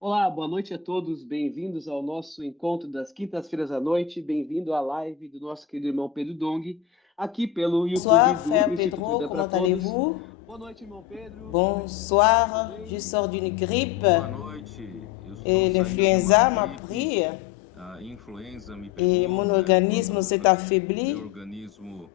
Olá, boa noite a todos. Bem-vindos ao nosso encontro das quintas-feiras à noite. Bem-vindo à live do nosso querido irmão Pedro Dong, aqui pelo YouTube Bonsoir, do frère Instituto Pedro, Bíblia para comment Todos. allez-vous? Boa noite, irmão Pedro. Tudo Bonsoir, je bem? sors d'une grippe Boa noite, eu estou et saindo de uma l'influenza m'a gripe, pris a influenza me et pegou, mon né? organisme s'est Meu affaibli. organismo,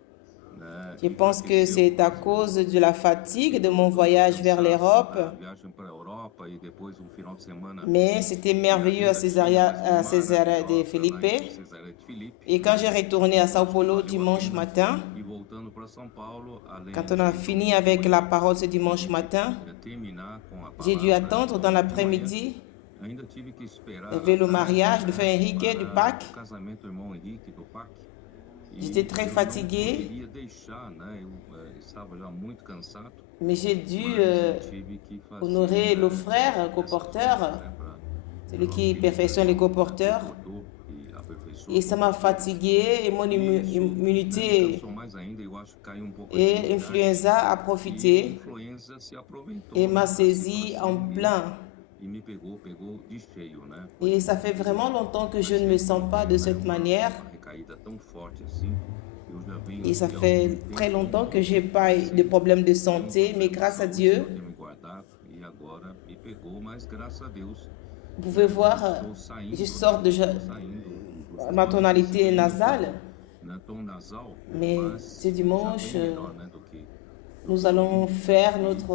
né, Je pense que enfraqueceu c'est por à causa cause de la fatigue de mon do voyage vers cansaço, l'Europe, da viagem para a Europa e depois um final de semana mais c'était de merveilleux Argentina, mas À César de maravilhosa lá Felipe. em Cesareia de Filipe, Et quand j'ai né? retourné à Sao Acho que Paulo valeu a dimanche pena. matin, E voltando para São Paulo, além quand on a de fini avec la parole ce dimanche matin, terminar com a j'ai dû palavra attendre dans domingo de manhã, l'après-midi. ainda tive que Il y esperar à avait le tarde, mariage de né, frère Henrique du para Pâques. o casamento do irmão Henrique do PAC. J'étais E très eu não fatiguée, poderia deixar, né? Eu estava já muito cansado, mais j'ai dû mas eu tive que fazer, honorer le né, frère essas coporteur, horas, né, para celui nosso qui querido perfectionne les irmão, né, coporteurs. comportou e aperfeiçoa Et ça m'a todos eles. fatiguée et mon E isso, né, me immunité cansou mais ainda. Eu acho que caiu um pouco a et imunidade l'influenza a e a profité influenza se et aproveitou, m'a né, da saisi en situação plein. e me pegou de cheio, né? Et Foi ça fait vraiment longtemps que je ne me sens pas de cette manière. uma recaída tão forte assim. Eu já venho Et ça de algum fait très tempo longtemps que j'ai pas eu de problème de santé, mais problema de grâce à saúde, o Dieu, Senhor tem me guardado e agora me pegou, mas graças a Deus, vous pouvez voir, estou je saindo, sors né? de Estou saindo dos ma quadros desse tonalité jeito, nasale, né? Tom nasal, mais ce mas já dimanche, bem melhor, né, do que nous allons faire notre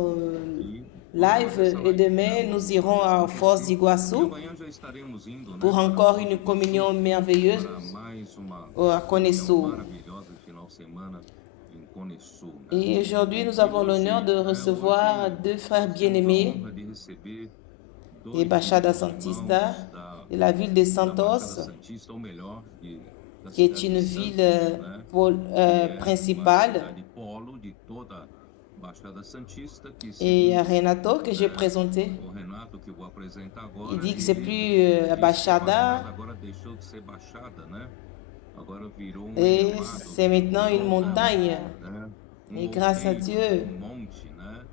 e vamos live fazer essa et live, né? demain nous irons à Foz E d'Iguaçu amanhã já estaremos indo, né, pour para encore Foz do une Iguaçu communion merveilleuse para mais uma à comunhão Conesso. maravilhosa de final de semana em Cone Sul, né? Et aujourd'hui, nous E avons l'honneur hoje, de né, recevoir hoje deux frères nós temos a bien-aimés honra de receber et dois Bachada irmãos Santista de la ville de da Baixada Santos, Santista, ou melhor, da qui est cidade de une ville Santos, né? Que é uma principale, cidade polo de toda a Baixada Santista, que et segundo Renato, que j'ai présenté. o Renato, que eu vou apresentar Il agora, dit que c'est ele plus disse que a Baixada Bachada, agora deixou de ser Baixada, né? Agora virou um et gramado, c'est maintenant une virou, montagne. né, um Et grâce à outeiro, Dieu, um monte, né?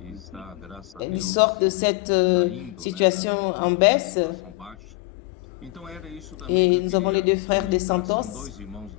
E está, graças a ils Deus, sortent de cette saindo, né, situation en baisse. situação baixa. Então era isso também que Et eu nous avons les queria deux frères de comentar. São Santos. dois irmãos de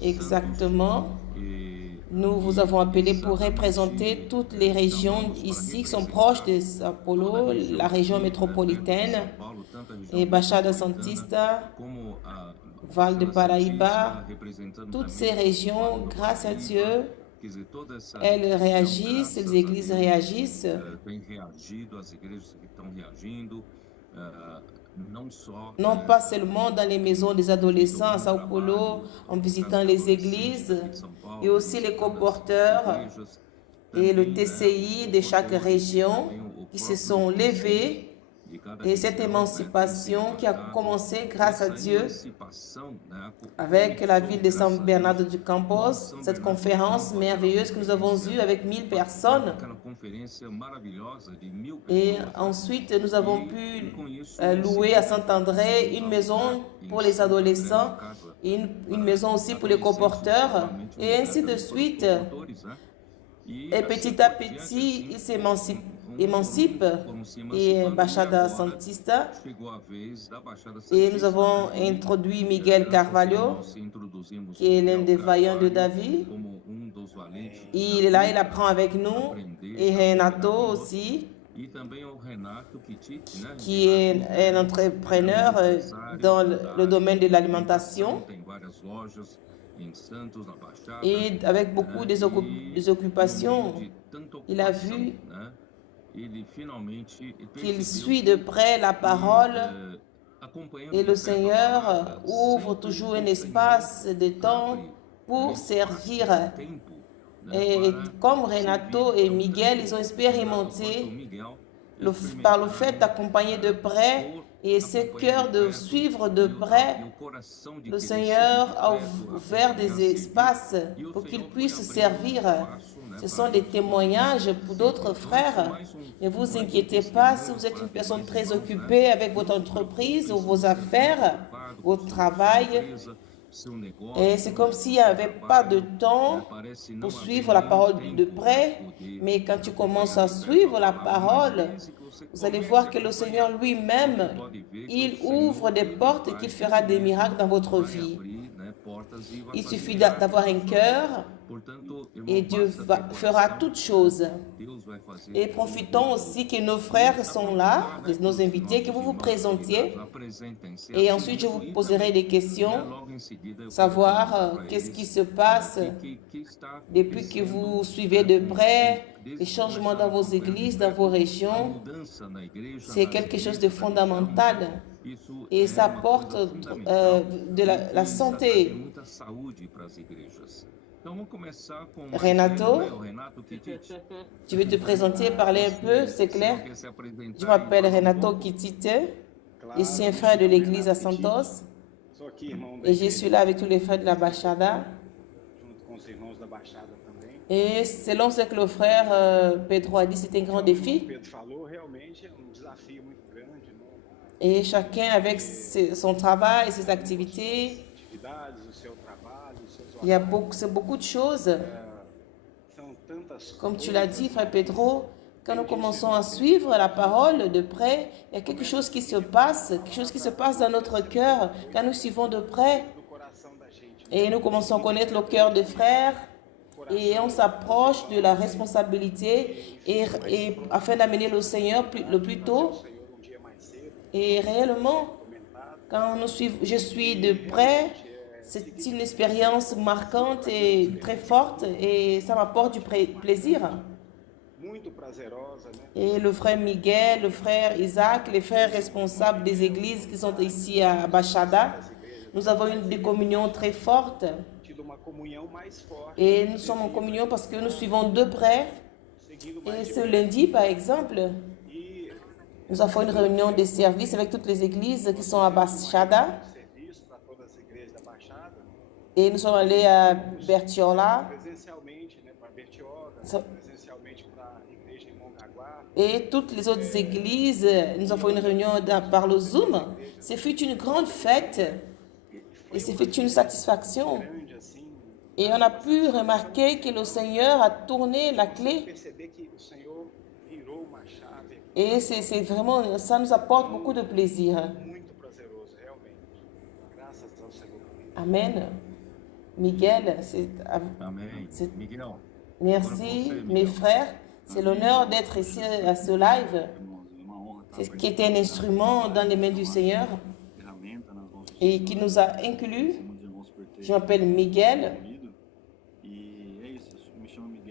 Exactement. Santos. Nous vous avons appelé pour Exatamente, représenter toutes les régions chamamos para ici qui sont representar proches de Sao toda a Paulo, região la région aqui, né, perto de métropolitaine, São Paulo, tanto a região et Baixada metropolitana Santista, como a Val de Baixada Paraíba. Santista, representando Toutes também ces o régions, Vale do grâce à Paraíba. Dieu, Quer dizer, toda essa elles região, réagissent, les graças a églises Deus, réagissent. tem reagido, as igrejas que estão reagindo, não só Non pas seulement dans les maisons des adolescents à Sao Paulo, trabalho, en no visitant caso les adolescentes églises, aqui de São Paulo, et aussi les visitando as colporteurs igrejas, et le também, né, TCI de os chaque pastores, région também o qui se próprio sont TCI levés. de cada Et cette região, né, tem se émancipation qui a levantado. commencé grâce à Essa Dieu emancipação, né, avec la começou, ville de San graças a Bernardo Deus, du com Campos, São cette Bernardo do conférence Campo, aquela merveilleuse que nous avons conferência eue avec 1000 bacana, personnes. aquela conferência maravilhosa de 1000 Et pessoas, né? ensuite, nous avons E pu com isso, em louer à seguida, Saint-André fomos une alugar maison em pour les Santo André adolescents uma casa et une para maison aussi pour les adolescentes, colporteurs. exclusivamente um Et lugar ainsi de também para os suite. comportores, né? E Et assim petit à por diante, petit, assim, ils s'émancipent foram se et emancipando, e Baixada agora Santista. chegou a vez da Baixada Et nous Santista, avons né? introduit Miguel Graças a Carvalho, nós introduzimos qui est l'un Miguel des vaillants de Carvalho David. como dos valentes de Il est là, il Davi, apprend avec nous. aprender, Et aprenderá Renato conosco. aussi, E também o Renato Kititi, né? qui est un Renato entrepreneur é um empresário dans da le área domaine de de l'alimentation. tem várias lojas em Santos, na Baixada, Et avec beaucoup né? des No meio occupations, de tanta il a ocupação, vu né? Ele finalmente qu'il percebeu suit de près la que, parole acompanhando et de le perto a Seigneur palavra, ouvre sempre toujours o un Senhor espace de temps abre pour espaço, servir. tempo, né, Et para comme servir. Renato et Então, Miguel, tanto ils ont o Renato quanto o expérimenté Miguel par le fait experimentaram, d'accompagner de près por et ce acompanhar cœur de perto, suivre de e près, o coração de le querer Seigneur seguir de a perto, ouvert acompanhar, des servir, espaces e o pour qu'ils Senhor foi puissent abrindo servir. espaço, né, Ce para sont des isso. témoignages pour d'autres Então, frères. mais Ne vous mais inquiétez pas si testemunho vous êtes para une personne demais très irmãos, né? occupée avec votre Não se entreprise preocupe ou se vos você é muito affaires, ocupado com votre sua travail. empresa, Et c'est comme s'il n'y avait pas de temps pour suivre la parole de près. Mais quand tu commences à suivre la parole, vous allez voir que le Seigneur lui-même, il ouvre des portes et qu'il fera des miracles dans votre vie. Il suffit d'avoir un cœur et Dieu fera toutes choses. Et profitons aussi que nos frères sont là, nos invités, que vous vous présentiez. Et ensuite, je vous poserai des questions, savoir qu'est-ce qui se passe depuis que vous suivez de près les changements dans vos églises, dans vos régions. C'est quelque chose de fondamental et ça apporte de la santé. Renato, tu veux te présenter, parler un peu, c'est clair? Je m'appelle Renato Kitite, je suis un frère de l'église à Santos et je suis là avec tous les frères de la Baixada. Et selon ce que le frère Pedro a dit, c'est un grand défi. Et chacun avec son travail et ses activités, il y a beaucoup de choses. Comme tu l'as dit, frère Pedro, quand nous commençons à suivre la parole de près, il y a quelque chose qui se passe dans notre cœur quand nous suivons de près. Et nous commençons à connaître le cœur des frères et on s'approche de la responsabilité et afin d'amener le Seigneur le plus tôt. Et réellement, quand je suis de près, c'est une expérience marquante et très forte et ça m'apporte du plaisir. Et le frère Miguel, le frère Isaac, les frères responsables des églises qui sont ici à Baixada, nous avons une communion très forte. Et nous sommes en communion parce que nous suivons de près. Et ce lundi, par exemple, nous avons une réunion de services avec toutes les églises qui sont à Baixada. Et nous sommes allés à Bertiola. Et toutes les autres églises, nous avons une réunion par le Zoom. Ce fut une grande fête et ce fut une satisfaction. Et on a pu remarquer que le Seigneur a tourné la clé. Et c'est vraiment, ça nous apporte beaucoup de plaisir. Amen. Miguel, merci mes frères. C'est l'honneur d'être ici à ce live, qui était un instrument dans les mains du Seigneur et qui nous a inclus. Je m'appelle Miguel.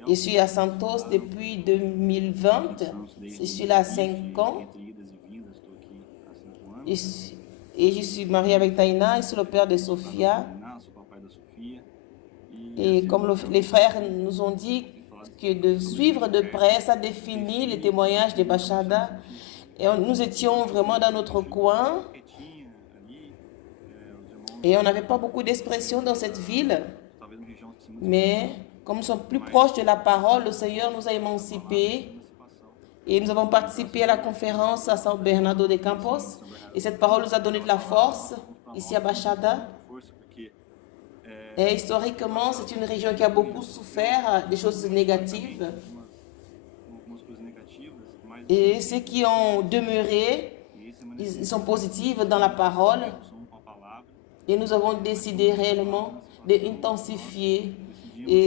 Je suis à Santos depuis 2020. Je suis là à 5 ans. Et je suis mariée avec Taina. Je suis le père de Sophia. Et comme les frères nous ont dit que de suivre de près, ça définit les témoignages de Baixada. Et nous étions vraiment dans notre coin. Et on n'avait pas beaucoup d'expression dans cette ville. Mais comme nous sommes plus proches de la parole, le Seigneur nous a émancipés. Et nous avons participé à la conférence à São Bernardo de Campos. Et cette parole nous a donné de la force ici à Baixada. Et historiquement, c'est une région qui a beaucoup souffert des choses négatives. Et ceux qui ont demeuré, ils sont positifs dans la parole. Et nous avons décidé réellement d'intensifier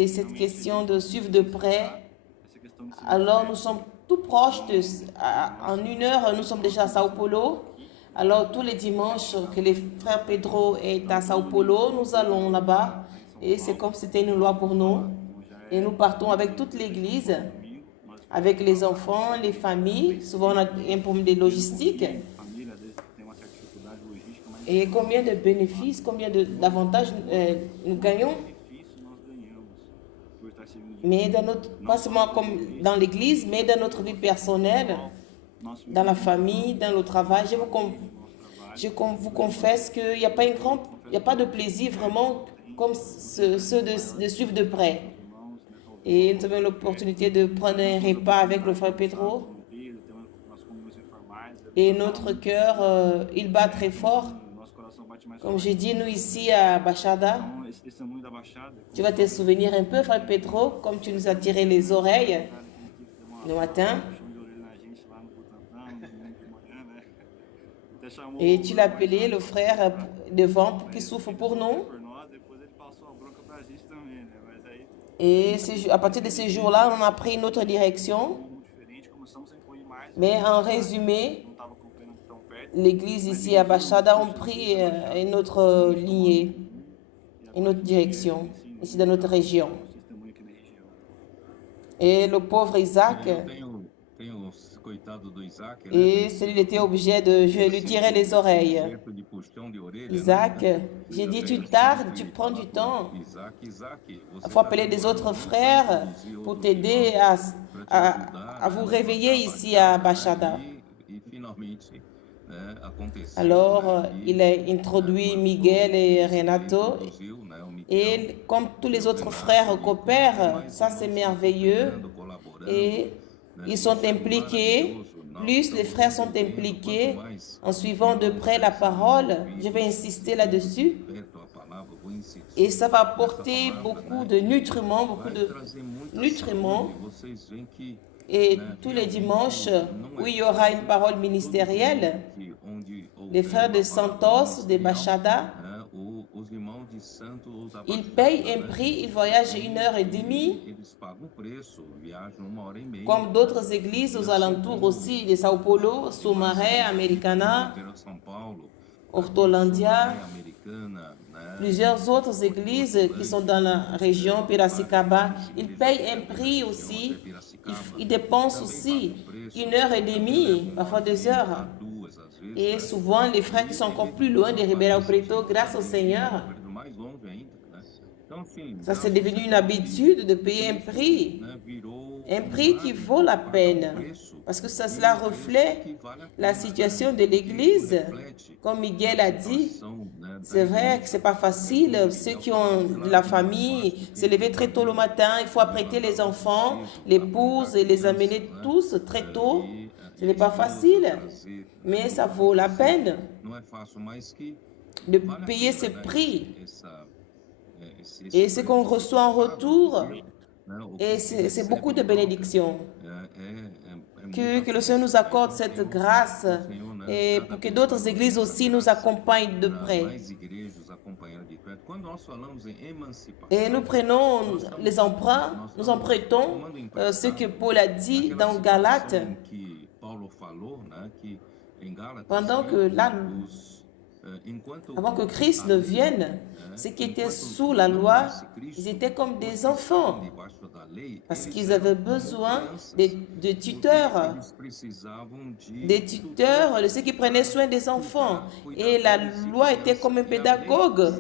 cette question de suivre de près. Alors, nous sommes tout proches. En 1 heure, nous sommes déjà à Sao Paulo. Alors, tous les dimanches que les frères Pedro est à Sao Paulo, nous allons là-bas. Et c'est comme si c'était une loi pour nous. Et nous partons avec toute l'église, avec les enfants, les familles. Souvent, on a un problème de logistique. Et combien de bénéfices, combien d'avantages nous gagnons. Mais pas seulement comme dans l'église, mais dans notre vie personnelle, dans la famille, dans le travail. Je vous confesse qu'il n'y a pas de plaisir vraiment comme ceux de suivre de près. Et nous avons l'opportunité de prendre un repas avec le frère Pedro. Et notre cœur, il bat très fort. Comme j'ai dit, nous ici à Baixada, tu vas te souvenir un peu, frère Pedro, comme tu nous as tiré les oreilles le matin. Et tu l'as appelé le frère devant pour qu'il souffre pour nous. Et à partir de ces jours-là, on a pris une autre direction. Mais en résumé, l'église ici à Baixada a pris une autre lignée, une autre direction, ici dans notre région. Et le pauvre Isaac, et celui était obligé de, je lui tirais les oreilles. Isaac, j'ai dit, tu tardes, tu prends du temps. Il faut appeler des autres frères pour t'aider à vous réveiller ici à Baixada. Alors, il a introduit Miguel et Renato. Et comme tous les autres frères coopèrent, ça c'est merveilleux. Et ils sont impliqués, plus les frères sont impliqués en suivant de près la parole. Je vais insister là-dessus. Et ça va apporter beaucoup de nutriments, Et tous les dimanches où il y aura une parole ministérielle, les frères de Santos, de Baixada, ils payent un prix, ils voyagent 1h30, comme d'autres églises aux alentours aussi de Sao Paulo, Sumaré, Americana, Hortolandia, plusieurs autres églises qui sont dans la région Piracicaba. Ils payent un prix aussi, ils dépensent aussi 1h30, parfois 2 heures. Et souvent, les frères qui sont encore plus loin de Ribeirão Preto, grâce au Seigneur, ça c'est devenu une habitude de payer un prix qui vaut la peine, parce que cela reflète la situation de l'Église. Comme Miguel a dit, c'est vrai que ce n'est pas facile. Ceux qui ont de la famille, se lever très tôt le matin, il faut apprêter les enfants, l'épouse et les amener tous très tôt. Ce n'est pas facile, mais ça vaut la peine de payer ce prix. Et ce qu'on reçoit en retour, et c'est beaucoup de bénédictions. Que le Seigneur nous accorde cette grâce et pour que d'autres églises aussi nous accompagnent de près. Et nous prenons les emprunts, nous empruntons ce que Paul a dit dans Galates. Pendant que là, avant que Christ ne vienne, ceux qui étaient sous la loi, ils étaient comme des enfants, parce qu'ils avaient besoin de tuteurs, de ceux qui prenaient soin des enfants. Et la loi était comme un pédagogue,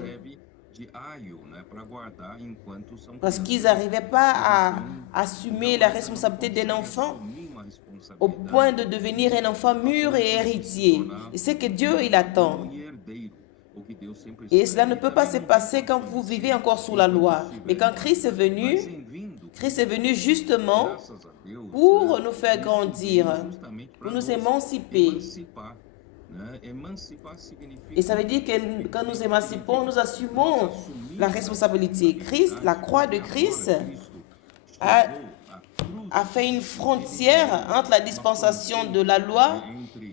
parce qu'ils n'arrivaient pas à assumer la responsabilité d'un enfant au point de devenir un enfant mûr et héritier. Et c'est que Dieu, il attend. Et cela ne peut pas se passer quand vous vivez encore sous la loi. Mais quand Christ est venu justement pour nous faire grandir, pour nous émanciper. Et ça veut dire que quand nous émancipons, nous assumons la responsabilité. Christ, la croix de Christ, a fait une frontière entre la dispensation de la loi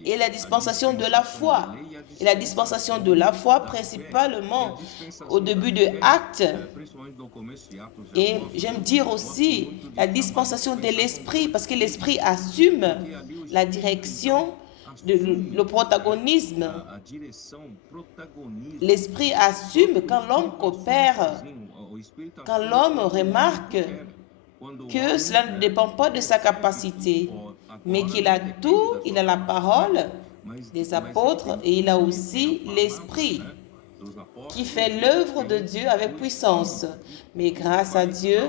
et la dispensation de la foi. Et la dispensation de la foi, principalement au début de Actes, et j'aime dire aussi la dispensation de l'Esprit, parce que l'Esprit assume la direction, le protagonisme. L'Esprit assume quand l'homme coopère, quand l'homme remarque que cela ne dépend pas de sa capacité, mais qu'il a tout, il a la parole des apôtres et il a aussi l'Esprit qui fait l'œuvre de Dieu avec puissance. Mais grâce à Dieu,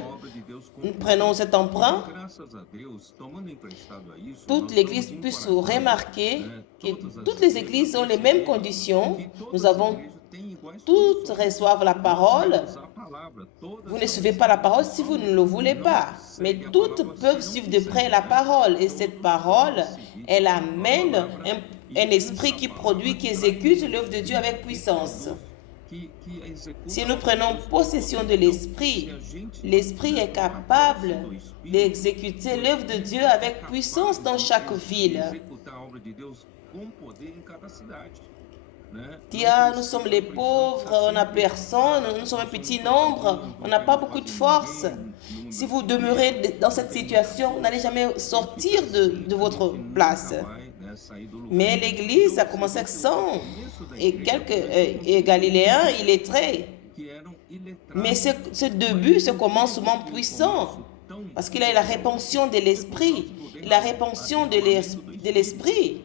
nous prenons cet emprunt. Toute l'Église puisse remarquer que toutes les églises ont les mêmes conditions. Nous avons toutes reçoivent la parole. Vous ne suivez pas la parole si vous ne le voulez pas. Mais toutes peuvent suivre de près la parole. Et cette parole, elle amène un esprit qui produit, qui exécute l'œuvre de Dieu avec puissance. Si nous prenons possession de l'esprit, l'esprit est capable d'exécuter l'œuvre de Dieu avec puissance dans chaque ville. Nous sommes les pauvres, on n'a personne, nous sommes un petit nombre, on n'a pas beaucoup de force. Si vous demeurez dans cette situation, vous n'allez jamais sortir de votre place. Mais l'Église a commencé avec 100 et quelques Galiléens illettrés. Mais ce début, ce commencement puissant, parce qu'il a la répansion de l'esprit, la répansion de l'esprit,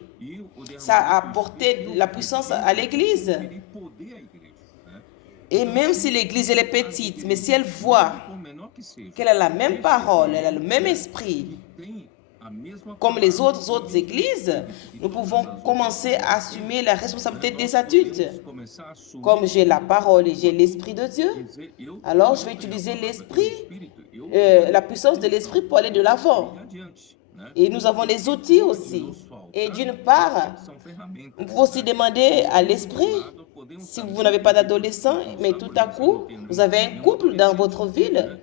ça a apporté la puissance à l'Église. Et même si l'Église elle est petite, mais si elle voit qu'elle a la même parole, elle a le même esprit, comme les autres églises, nous pouvons commencer à assumer la responsabilité des adultes. Comme j'ai la parole et j'ai l'esprit de Dieu, alors je vais utiliser l'esprit, la puissance de l'esprit pour aller de l'avant. Et nous avons les outils aussi. Et d'une part, vous pouvez aussi demander à l'esprit, si vous n'avez pas d'adolescent, mais tout à coup, vous avez un couple dans votre ville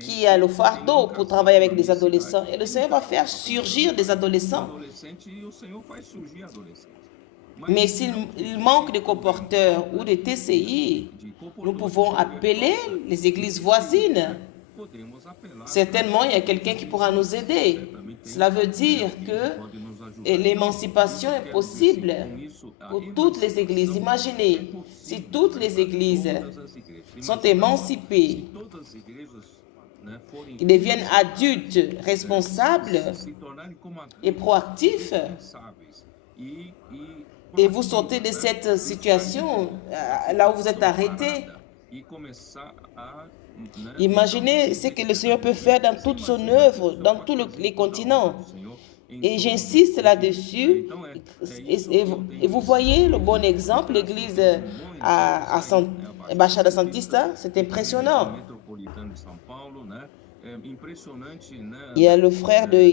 qui a le fardeau pour travailler avec des adolescents. Et le Seigneur va faire surgir des adolescents. Mais s'il manque de comporteurs ou de TCI, nous pouvons appeler les églises voisines. Certainement, il y a quelqu'un qui pourra nous aider. Cela veut dire que l'émancipation est possible pour toutes les églises. Imaginez, si toutes les églises sont émancipées, qui deviennent adultes, responsables et proactifs, et vous sortez de cette situation là où vous êtes arrêté. Imaginez ce que le Seigneur peut faire dans toute son œuvre, dans tous les continents. Et j'insiste là-dessus. Et vous voyez le bon exemple, l'église à Baixada Santista, c'est impressionnant. Il y a le frère de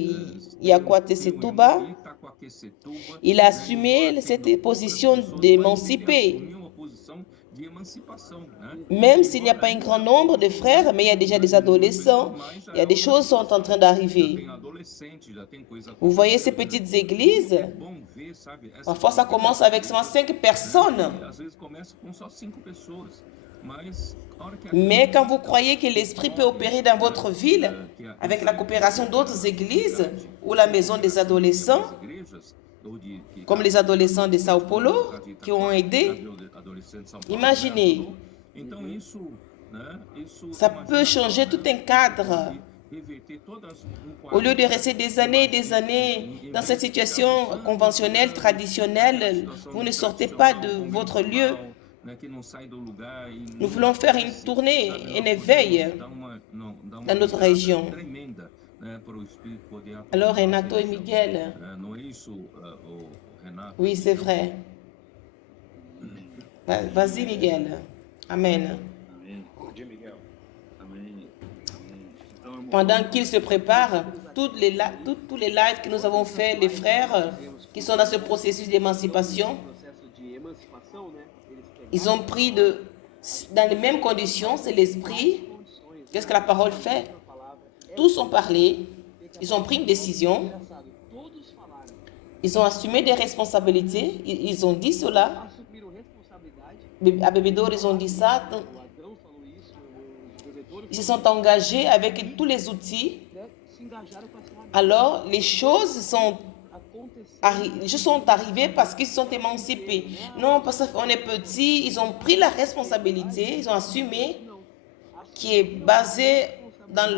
Yakwate Setouba. Il a assumé cette position d'émanciper. Même s'il n'y a pas un grand nombre de frères, mais il y a déjà des adolescents, il y a des choses qui sont en train d'arriver. Vous voyez ces petites églises? Parfois, ça commence avec seulement 5 personnes. Mais quand vous croyez que l'Esprit peut opérer dans votre ville, avec la coopération d'autres églises ou la maison des adolescents, comme les adolescents de Sao Paulo qui ont aidé, imaginez, ça peut changer tout un cadre. Au lieu de rester des années et des années dans cette situation conventionnelle, traditionnelle, vous ne sortez pas de votre lieu. Nous voulons faire une tournée, un éveil dans notre région. Alors, Renato et Miguel. Oui, c'est vrai. Vas-y, Miguel. Amen. Pendant qu'ils se préparent, tous les lives que nous avons faits, les frères qui sont dans ce processus d'émancipation, ils ont pris dans les mêmes conditions, c'est l'esprit. Qu'est-ce que la parole fait? Tous ont parlé, ils ont pris une décision, ils ont assumé des responsabilités, ils ont dit cela. À Bebedouro, ils ont dit ça. Ils se sont engagés avec tous les outils. Alors, les choses sont arrivées parce qu'ils se sont émancipés. Non, parce qu'on est petit, ils ont pris la responsabilité, ils ont assumé, qui est basée dans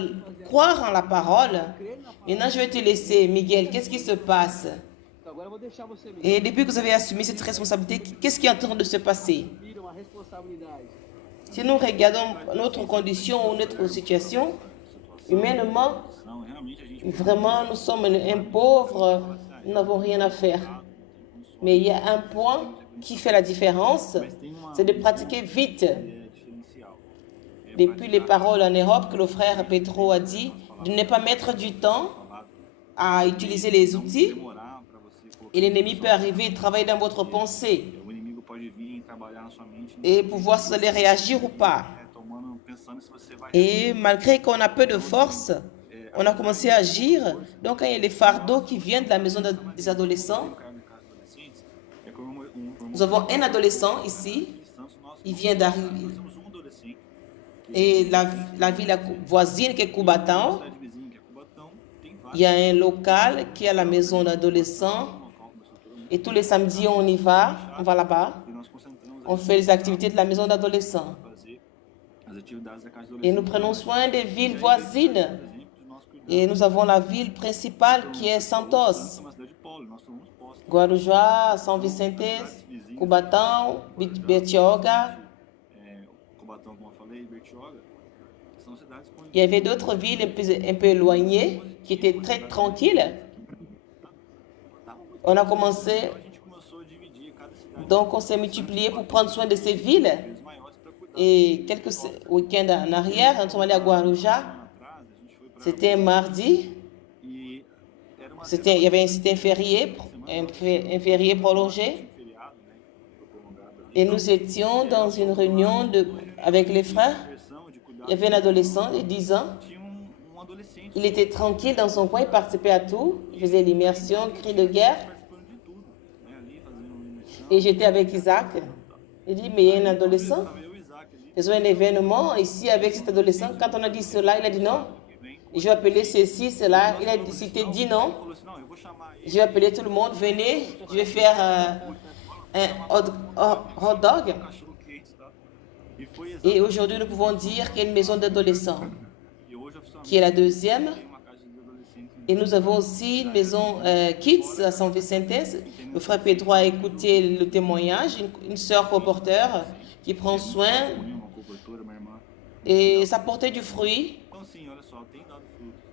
croire en la parole. Maintenant, je vais te laisser, Miguel. Qu'est-ce qui se passe? Et depuis que vous avez assumé cette responsabilité, qu'est-ce qui est en train de se passer? Si nous regardons notre condition ou notre situation, humainement, vraiment, nous sommes un pauvre, nous n'avons rien à faire. Mais il y a un point qui fait la différence, c'est de pratiquer vite. Depuis les paroles en Europe que le frère Pedro a dit, de ne pas mettre du temps à utiliser les outils, Et l'ennemi peut arriver et travailler dans votre pensée et pour voir si vous allez réagir ou pas. Et malgré qu'on a peu de force, on a commencé à agir. Donc, quand il y a les fardeaux qui viennent de la maison des adolescents, nous avons un adolescent ici, il vient d'arriver. Et la ville voisine qui est Cubatão, il y a un local qui est à la maison d'adolescents. Et tous les samedis, on y va, on va là-bas. On fait les activités de la maison d'adolescents. Et nous prenons soin des villes voisines. Et nous avons la ville principale qui est Santos, Guarujá, São Vicente, Cubatão, Bertioga. Il y avait d'autres villes un peu éloignées qui étaient très tranquilles. On a commencé, donc on s'est multiplié pour prendre soin de ces villes. Et quelques week-ends en arrière, nous sommes allés à Guarujá. C'était un mardi. C'était un férié prolongé. Et nous étions dans une réunion avec les frères. Il y avait un adolescent de 10 ans. Il était tranquille dans son coin, il participait à tout. Il faisait l'immersion, cri de guerre. Et j'étais avec Isaac. Il dit, mais il y a un adolescent. Ils ont un événement ici avec cet adolescent. Quand on a dit cela, il a dit non. Je vais appeler ceci, cela. Il a dit non. Je vais appeler tout le monde. Venez, je vais faire un hot dog. Et aujourd'hui, nous pouvons dire qu'il y a une maison d'adolescents qui est la deuxième. Et nous avons aussi une maison Kids à São Vicente. Le frère Pedro a écouté le témoignage, une sœur reporter qui prend soin. Et ça portait du fruit.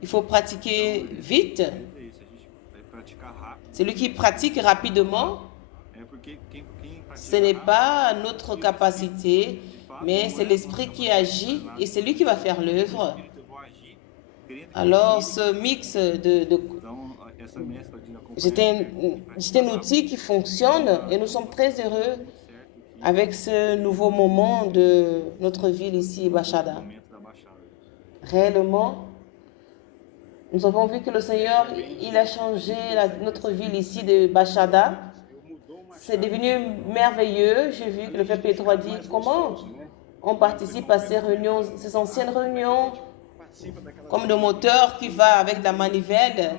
Il faut pratiquer vite. Celui qui pratique rapidement, ce n'est pas notre capacité, mais c'est l'esprit qui agit et c'est lui qui va faire l'œuvre. Alors, ce mix c'est un outil qui fonctionne et nous sommes très heureux avec ce nouveau moment de notre ville ici, Baixada. Réellement, nous avons vu que le Seigneur, il a changé notre ville ici de Baixada. C'est devenu merveilleux. J'ai vu que le frère Pedro a dit comment on participe à ces réunions, ces anciennes réunions, comme le moteur qui va avec la manivelle.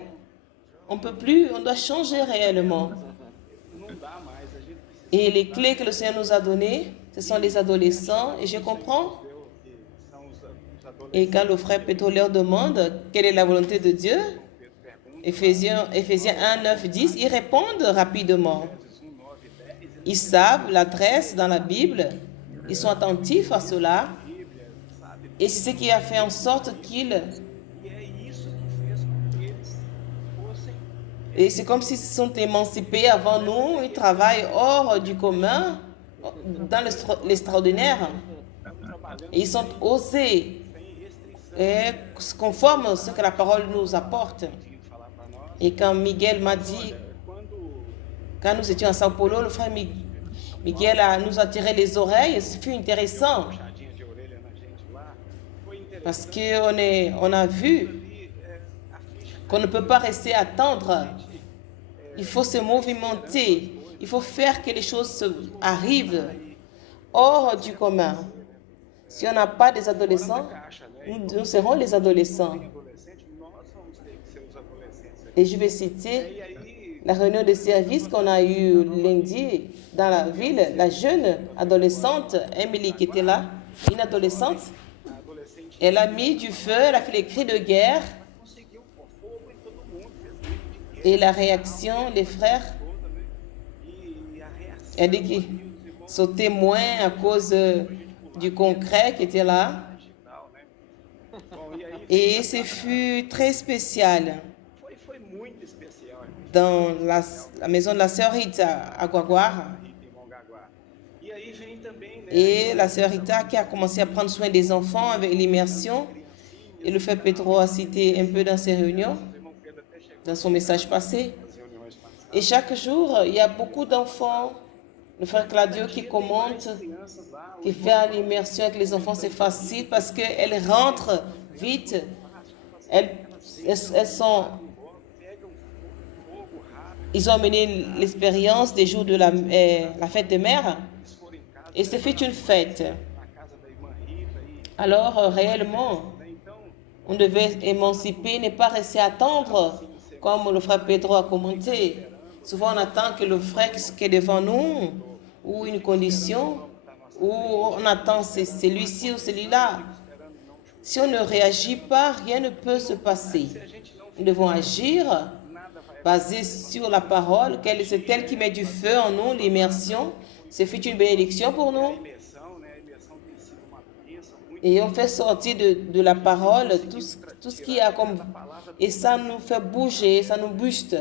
On ne peut plus, on doit changer réellement. Et les clés que le Seigneur nous a données, ce sont les adolescents, et je comprends. Et quand le frère Pedro leur demande quelle est la volonté de Dieu, Éphésiens 1, 9, 10, ils répondent rapidement. Ils savent l'adresse dans la Bible, ils sont attentifs à cela, et c'est ce qui a fait en sorte qu'ils... Et c'est comme s'ils se sont émancipés avant nous, ils travaillent hors du commun, dans l'extraordinaire. Et ils sont osés, et conformes à ce que la parole nous apporte. Et quand Miguel m'a dit, quand nous étions à São Paulo, le frère Miguel nous a tiré les oreilles, ce fut intéressant. Parce qu'on a vu qu'on ne peut pas rester à attendre. Il faut se movimenter. Il faut faire que les choses arrivent hors du commun. Si on n'a pas des adolescents, nous serons les adolescents. Et je vais citer la réunion de service qu'on a eue lundi dans la ville. La jeune adolescente, Emily, qui était là, une adolescente, elle a mis du feu, elle a fait les cris de guerre. Et la réaction, les frères, elle dit qu'ils sautaient moins à cause du concret qui était là. Et ce fut très spécial. Dans la maison de la sœur Rita à Guaguara. Et la sœur Rita qui a commencé à prendre soin des enfants avec l'immersion. Et le frère Pedro a cité un peu dans ses réunions, dans son message passé. Et chaque jour, il y a beaucoup d'enfants. Le frère Claudio qui commente, qui fait l'immersion avec les enfants, c'est facile parce qu'elles rentrent vite. Ils ont mené l'expérience des jours de la fête des mères et c'est fait une fête. Alors, réellement, on devait émanciper, ne pas rester attendre, comme le frère Pedro a commenté. Souvent, on attend que le frère qui est devant nous, ou une condition, ou on attend celui-ci ou celui-là. Si on ne réagit pas, rien ne peut se passer. Nous devons agir basé sur la parole. C'est elle qui met du feu en nous, l'immersion. C'est une bénédiction pour nous. Et on fait sortir de la parole tout ce qui a comme... Et ça nous fait bouger, ça nous booste.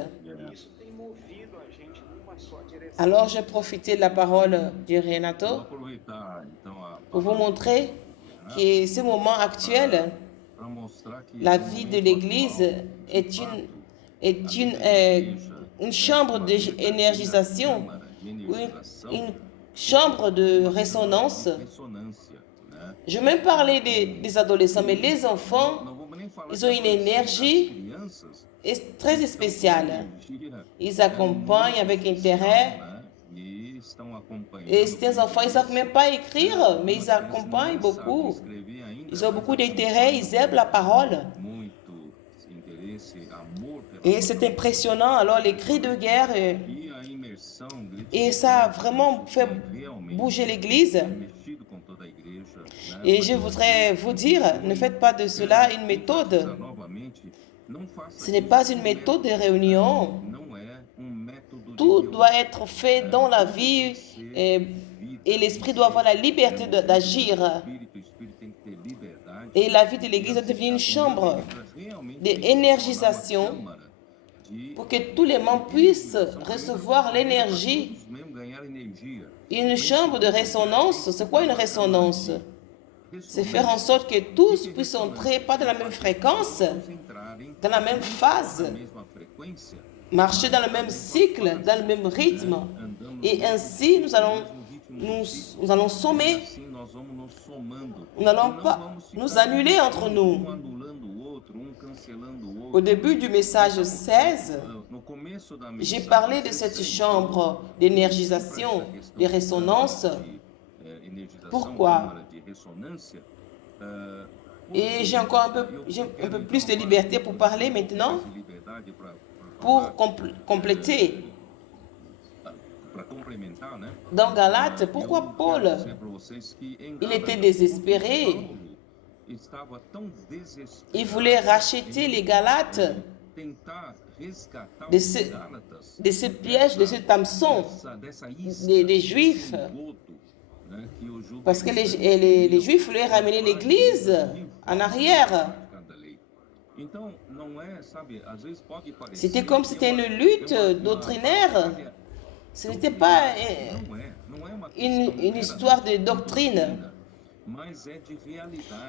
Alors, j'ai profité de la parole du Renato pour vous montrer que ce moment actuel, la vie de l'Église est une chambre d'énergisation, une chambre de résonance. Je vais même parler des adolescents, mais les enfants, ils ont une énergie très spéciale. Ils accompagnent avec intérêt. Et ces enfants, ils ne savent même pas écrire, mais ils accompagnent beaucoup. Ils ont beaucoup d'intérêt, ils aiment la parole. Et c'est impressionnant. Alors, les cris de guerre, et ça a vraiment fait bouger l'Église. Et je voudrais vous dire, ne faites pas de cela une méthode. Ce n'est pas une méthode de réunion. Tout doit être fait dans la vie et l'esprit doit avoir la liberté d'agir. Et la vie de l'Église doit devenir une chambre d'énergisation pour que tous les membres puissent recevoir l'énergie. Une chambre de résonance, c'est quoi une résonance? C'est faire en sorte que tous puissent entrer, pas dans la même fréquence, dans la même phase, marcher dans le même cycle, dans le même rythme. Et ainsi, nous allons sommer. Nous n'allons pas nous annuler entre nous. Au début du message 16, j'ai parlé de cette chambre d'énergisation, de résonance. Pourquoi? Et j'ai encore un peu plus de liberté pour parler maintenant, pour compléter. Dans Galates, pourquoi Paul, il était désespéré? Il voulait racheter les Galates de ce piège, de ce hameçon des Juifs. Parce que les Juifs voulaient ramener l'Église en arrière. C'était comme si c'était une lutte doctrinaire. Ce n'était pas une histoire de doctrine.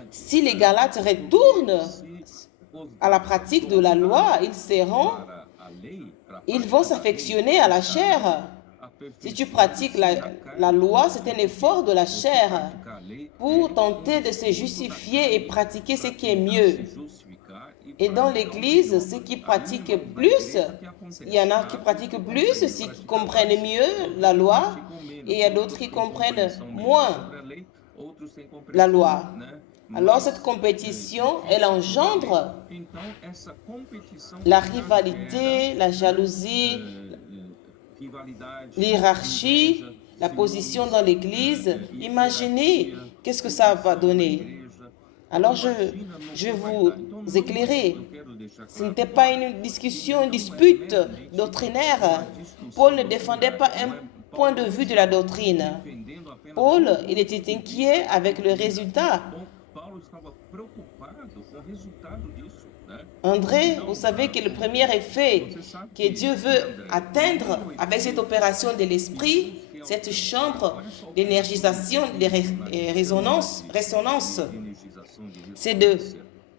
Si les Galates retournent à la pratique de la loi, ils vont s'affectionner à la chair. Si tu pratiques la loi, c'est un effort de la chair pour tenter de se justifier et pratiquer ce qui est mieux. Et dans l'Église, ceux qui pratiquent plus, il y en a qui pratiquent plus, ceux qui comprennent mieux la loi, et il y a d'autres qui comprennent moins la loi. Alors cette compétition, elle engendre la rivalité, la jalousie, l'hierarchie, la position dans l'Église. Imaginez qu'est-ce que ça va donner. Alors je vais vous éclairer. Ce n'était pas une discussion, une dispute doctrinaire. Paul ne défendait pas un point de vue de la doctrine. Paul, il était inquiet avec le résultat. André, vous savez que le premier effet que Dieu veut atteindre avec cette opération de l'esprit, cette chambre d'énergisation, de résonance, c'est de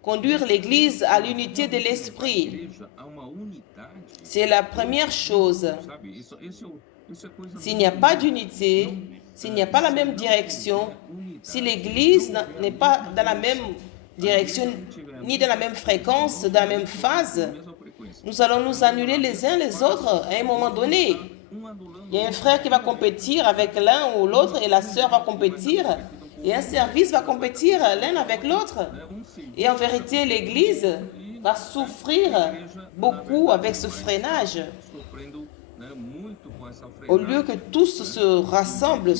conduire l'Église à l'unité de l'esprit. C'est la première chose. S'il n'y a pas d'unité, s'il n'y a pas la même direction, si l'Église n'est pas dans la même direction, ni dans la même fréquence, dans la même phase, nous allons nous annuler les uns les autres à un moment donné. Il y a un frère qui va compétir avec l'un ou l'autre et la sœur va compétir et un service va compétir l'un avec l'autre. Et en vérité, l'Église va souffrir beaucoup avec ce freinage. Au lieu que tous se rassemblent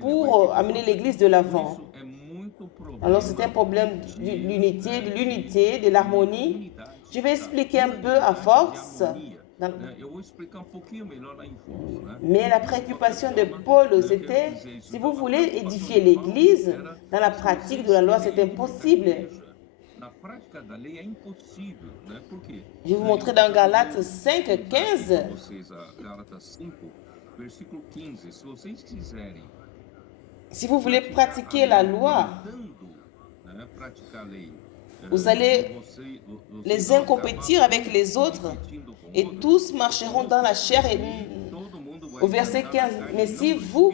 pour amener l'Église de l'avant. Alors c'est un problème de l'unité, de l'harmonie. Je vais expliquer un peu à force. Mais la préoccupation de Paul, c'était, si vous voulez édifier l'Église, dans la pratique de la loi, c'est impossible. Je vais vous montrer dans Galates 5, 15. Si vous voulez pratiquer la loi, vous allez les uns compétir avec les autres et tous marcheront dans la chair. Au verset 15, mais si vous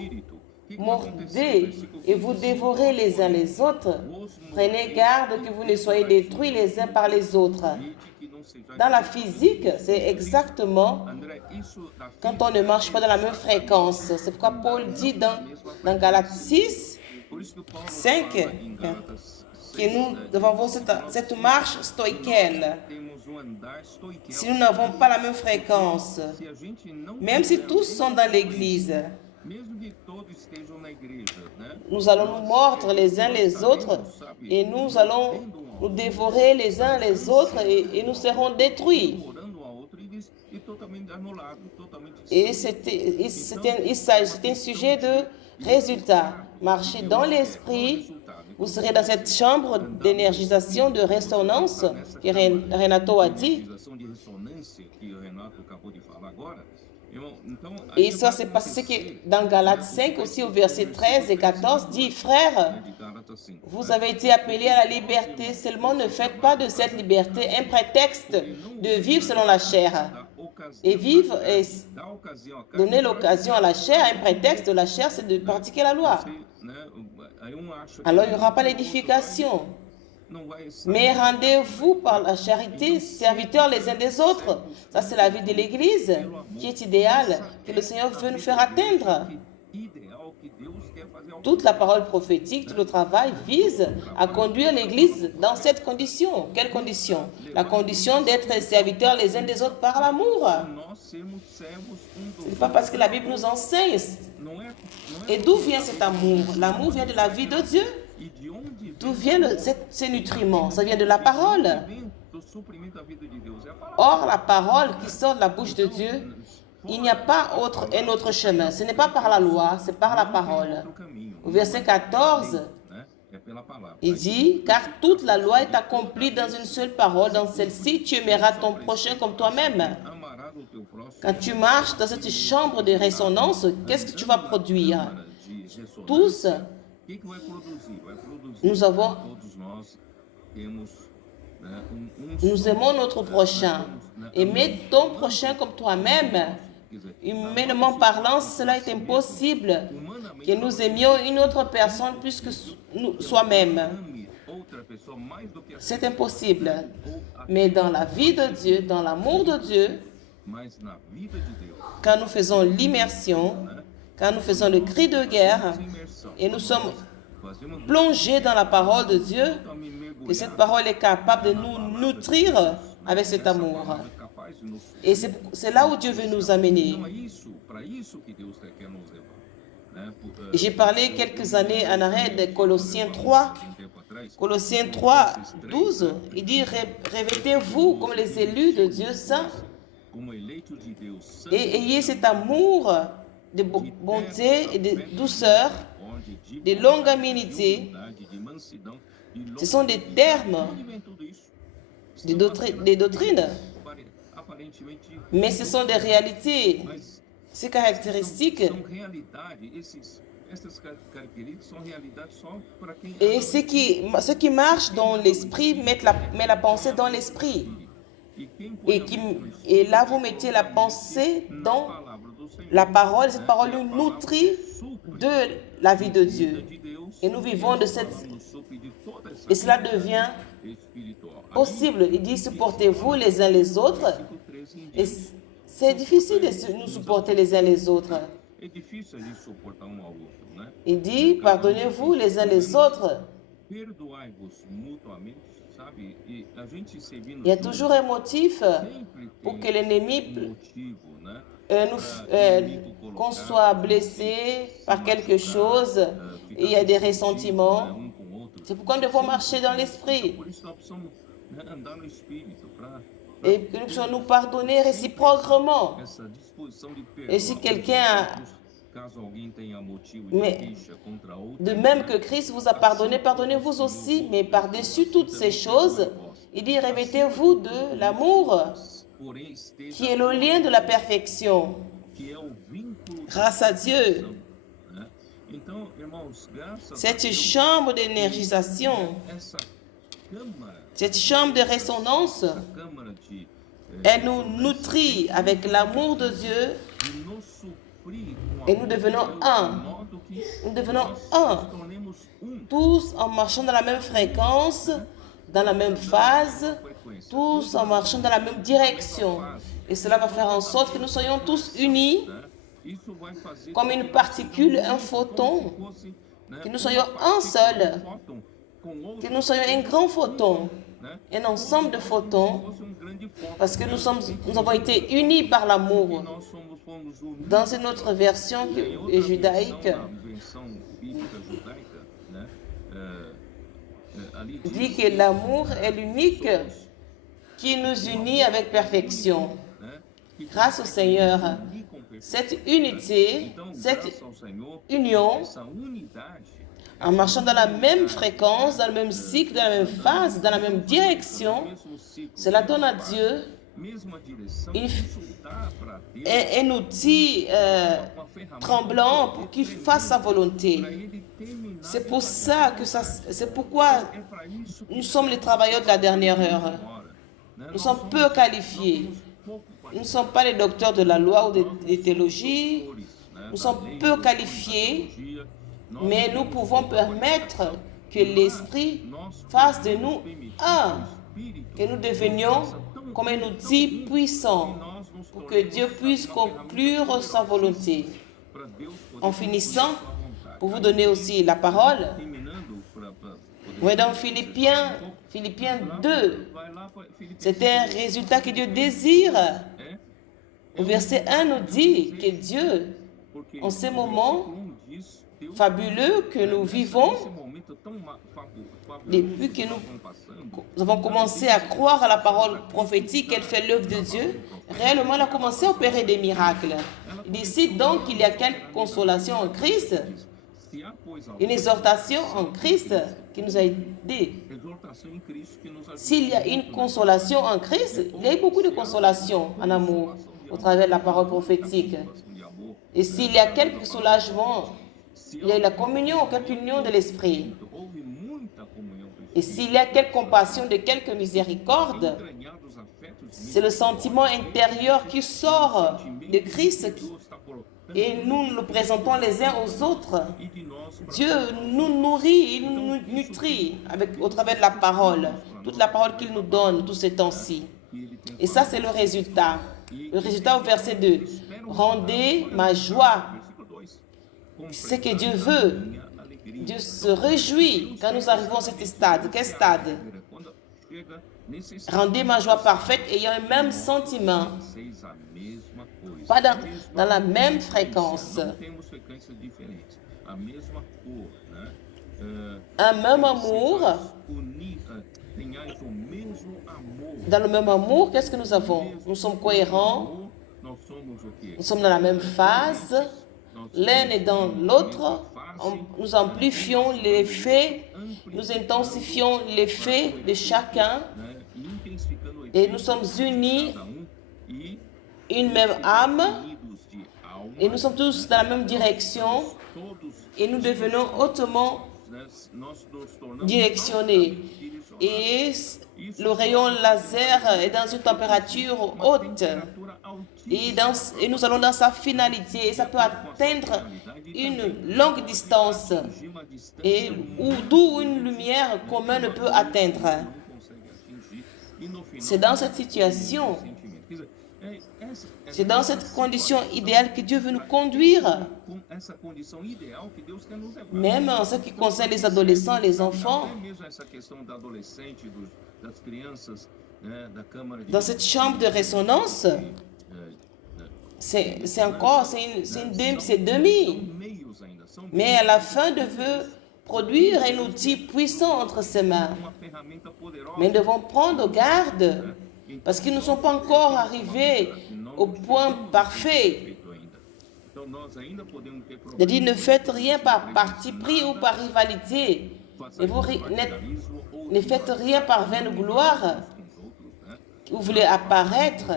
mordez et vous dévorez les uns les autres, prenez garde que vous ne soyez détruits les uns par les autres. Dans la physique, c'est exactement quand on ne marche pas dans la même fréquence. C'est pourquoi Paul dit dans Galates 6, 5, que nous devons avoir cette marche stoïcienne. Si nous n'avons pas la même fréquence, même si tous sont dans l'Église, nous allons nous mordre les uns les autres et nous allons nous dévorer les uns les autres et nous serons détruits. Et c'est un sujet de résultat. Marcher dans l'esprit, vous serez dans cette chambre d'énergisation, de résonance que Renato a dit. Et ça, c'est parce que dans Galates 5, aussi au verset 13 et 14, dit, frères, vous avez été appelés à la liberté, seulement ne faites pas de cette liberté un prétexte de vivre selon la chair. Et vivre et donner l'occasion à la chair, un prétexte de la chair, c'est de pratiquer la loi. Alors, il n'y aura pas l'édification. Mais rendez-vous par la charité, serviteurs les uns des autres. Ça, c'est la vie de l'Église qui est idéale, que le Seigneur veut nous faire atteindre. Toute la parole prophétique, tout le travail vise à conduire l'Église dans cette condition. Quelle condition? La condition d'être serviteurs les uns des autres par l'amour. Ce n'est pas parce que la Bible nous enseigne. Et d'où vient cet amour? L'amour vient de la vie de Dieu. D'où viennent ces nutriments? Ça vient de la parole. Or, la parole qui sort de la bouche de Dieu, il n'y a pas un autre chemin. Ce n'est pas par la loi, c'est par la parole. Au verset 14, il dit, car toute la loi est accomplie dans une seule parole. Dans celle-ci, tu aimeras ton prochain comme toi-même. Quand tu marches dans cette chambre de résonance, qu'est-ce que tu vas produire? Tous, nous aimons notre prochain. Aimer ton prochain comme toi-même. Humainement parlant, cela est impossible que nous aimions une autre personne plus que soi-même. C'est impossible. Mais dans la vie de Dieu, dans l'amour de Dieu, quand nous faisons l'immersion, quand nous faisons le cri de guerre et nous sommes plongés dans la parole de Dieu, que cette parole est capable de nous nutrir avec cet amour. Et c'est là où Dieu veut nous amener. J'ai parlé quelques années en arrêt de Colossiens 3. Colossiens 3, 12, il dit, revêtez-vous comme les élus de Dieu saints et ayez cet amour de bonté et de douceur, de longanimité. Ce sont des termes, des doctrines, mais ce sont des réalités. Ces caractéristiques et ce qui marche dans l'esprit met la pensée dans l'esprit. Et là, vous mettez la pensée dans la parole. Cette parole nous nourrit de la vie de Dieu. Et nous vivons de cette... Et cela devient possible. Il dit, supportez-vous les uns les autres. Et c'est difficile de nous supporter les uns les autres. Il dit, pardonnez-vous les uns les autres. Il y a toujours un motif pour que l'ennemi, qu'on soit blessé par quelque chose, et il y a des ressentiments. C'est pourquoi nous devons marcher dans l'esprit. Et que nous puissions nous pardonner réciproquement. Et si quelqu'un a... Mais de même que Christ vous a pardonné, pardonnez-vous aussi. Mais par-dessus toutes ces choses, il dit, revêtez-vous de l'amour, qui est le lien de la perfection. Grâce à Dieu. Cette chambre d'énergisation, cette chambre de résonance, elle nous nourrit avec l'amour de Dieu et nous devenons un. Nous devenons un. Tous en marchant dans la même fréquence, dans la même phase, tous en marchant dans la même direction. Et cela va faire en sorte que nous soyons tous unis comme une particule, un photon, que nous soyons un seul, que nous soyons un grand photon, un ensemble de photons, parce que nous avons été unis par l'amour. Dans une autre version judaïque, dit que l'amour est l'unique qui nous unit avec perfection. Grâce au Seigneur, cette unité, cette union, en marchant dans la même fréquence, dans le même cycle, dans la même phase, dans la même direction, cela donne à Dieu un outil tremblant pour qu'il fasse sa volonté. C'est pour ça que c'est pourquoi nous sommes les travailleurs de la dernière heure. Nous sommes peu qualifiés. Nous ne sommes pas les docteurs de la loi ou de théologie. Nous sommes peu qualifiés, mais nous pouvons permettre que l'Esprit fasse de nous un, que nous devenions comme un outil puissant pour que Dieu puisse conclure sa volonté. En finissant, pour vous donner aussi la parole, dans Philippiens 2, c'est un résultat que Dieu désire. Au verset 1 nous dit que Dieu, en ces moments fabuleux que nous vivons, depuis que nous avons commencé à croire à la parole prophétique, qu'elle fait l'œuvre de Dieu, réellement elle a commencé à opérer des miracles. Il décide donc qu'il y a quelque consolation en Christ, une exhortation en Christ qui nous a aidés. S'il y a une consolation en Christ, il y a eu beaucoup de consolation en amour au travers de la parole prophétique. Et s'il y a quelque soulagement, il y a eu la communion, quelque union de l'esprit. Et s'il y a quelque compassion, de quelque miséricorde, c'est le sentiment intérieur qui sort de Christ et nous le présentons les uns aux autres. Dieu nous nourrit, il nous nutrit au travers de la parole, toute la parole qu'il nous donne tous ces temps-ci. Et ça, c'est le résultat. Le résultat au verset 2. Rendez ma joie. C'est ce que Dieu veut. Dieu se réjouit quand nous arrivons à ce stade. Quel stade? Rendez ma joie parfaite ayant un même sentiment. Pas dans la même fréquence. Un même amour. Dans le même amour, qu'est-ce que nous avons? Nous sommes cohérents. Nous sommes dans la même phase. L'un est dans l'autre. Nous amplifions l'effet. Nous intensifions l'effet de chacun. Et nous sommes unis, une même âme, et nous sommes tous dans la même direction, et nous devenons hautement directionnés. et le rayon laser est dans une température haute. Et nous allons dans sa finalité. Et ça peut atteindre une longue distance. Et d'où une lumière commun ne peut atteindre. C'est dans cette situation, c'est dans cette condition idéale que Dieu veut nous conduire. Même en ce qui concerne les adolescents, les enfants, dans cette chambre de résonance, c'est demi. Mais à la fin, Dieu veut produire un outil puissant entre ses mains. Mais nous devons prendre garde parce qu'ils ne sont pas encore arrivés au point parfait. C'est-à-dire, ne faites rien par parti pris ou par rivalité. Ne faites rien par vaine gloire. Vous voulez apparaître.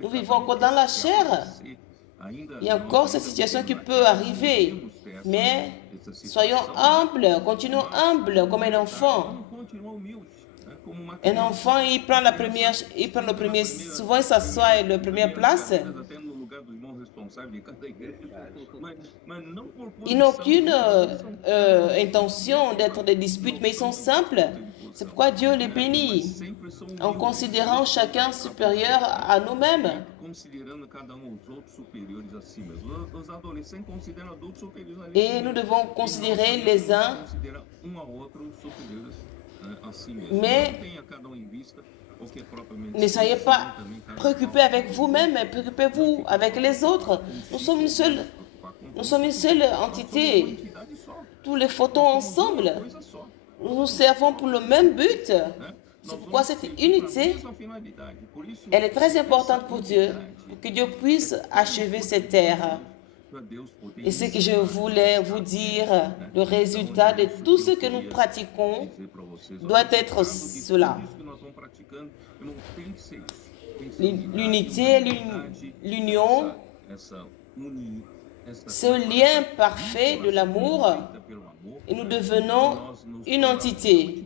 Nous vivons encore dans la chair. Il y a encore cette situation qui peut arriver. Mais soyons humbles, continuons humbles comme un enfant. Un enfant, il prend le premier, souvent il s'assoit à la première place. Ils n'ont aucune intention d'être des disputes, mais ils sont simples. C'est pourquoi Dieu les bénit, en considérant chacun supérieur à nous-mêmes. Et nous devons considérer les uns, mais ne soyez pas préoccupés avec vous-même, mais préoccupez-vous avec les autres. Nous sommes une seule entité. Tous les photons ensemble. Nous nous servons pour le même but. C'est pourquoi cette unité, elle est très importante pour Dieu, pour que Dieu puisse achever cette terre. Et ce que je voulais vous dire, le résultat de tout ce que nous pratiquons doit être cela. L'unité, l'union, ce lien parfait de l'amour, et nous devenons une entité.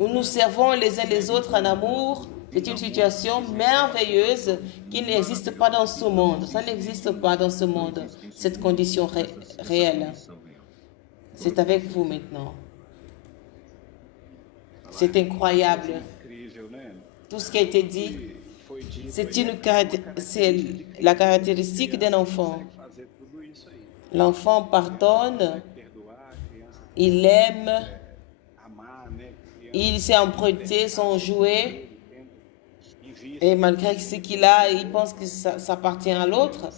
Nous nous servons les uns les autres en amour. C'est une situation merveilleuse qui n'existe pas dans ce monde. Ça n'existe pas dans ce monde, cette condition réelle. C'est avec vous maintenant. C'est incroyable. Tout ce qui a été dit, c'est la caractéristique d'un enfant. L'enfant pardonne, il aime, il s'est emprunté son jouet, et malgré ce qu'il a, il pense que ça appartient à l'autre.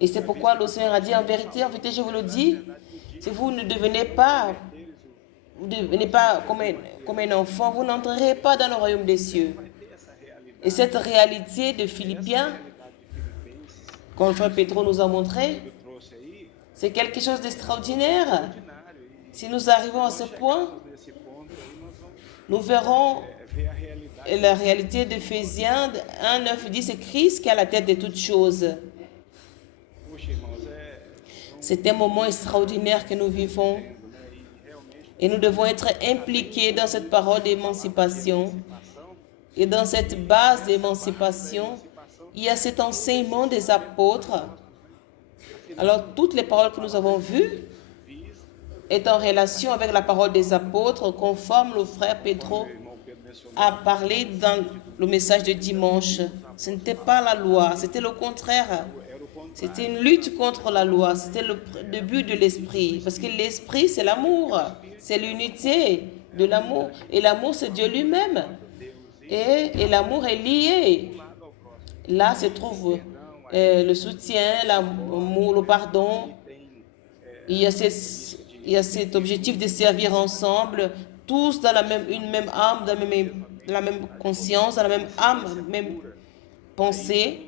Et c'est pourquoi le Seigneur a dit, en vérité, je vous le dis, si vous ne devenez pas comme un enfant, vous n'entrerez pas dans le royaume des cieux. Et cette réalité de Philippiens, comme le frère Pedro nous a montré, c'est quelque chose d'extraordinaire. Si nous arrivons à ce point, nous verrons la réalité d'Éphésiens 1, 9, 10, c'est Christ qui est à la tête de toutes choses. C'est un moment extraordinaire que nous vivons et nous devons être impliqués dans cette parole d'émancipation. Et dans cette base d'émancipation, il y a cet enseignement des apôtres. Alors, toutes les paroles que nous avons vues est en relation avec la parole des apôtres, conforme le frère Pedro a parlé dans le message de dimanche. Ce n'était pas la loi, c'était le contraire. C'était une lutte contre la loi, c'était le but de l'esprit. Parce que l'esprit, c'est l'amour, c'est l'unité de l'amour. Et l'amour, c'est Dieu lui-même. Et l'amour est lié. Là se trouve le soutien, l'amour, le pardon. Il y a cet objectif de servir ensemble, tous dans une même âme, dans la même conscience, dans la même âme, même pensée.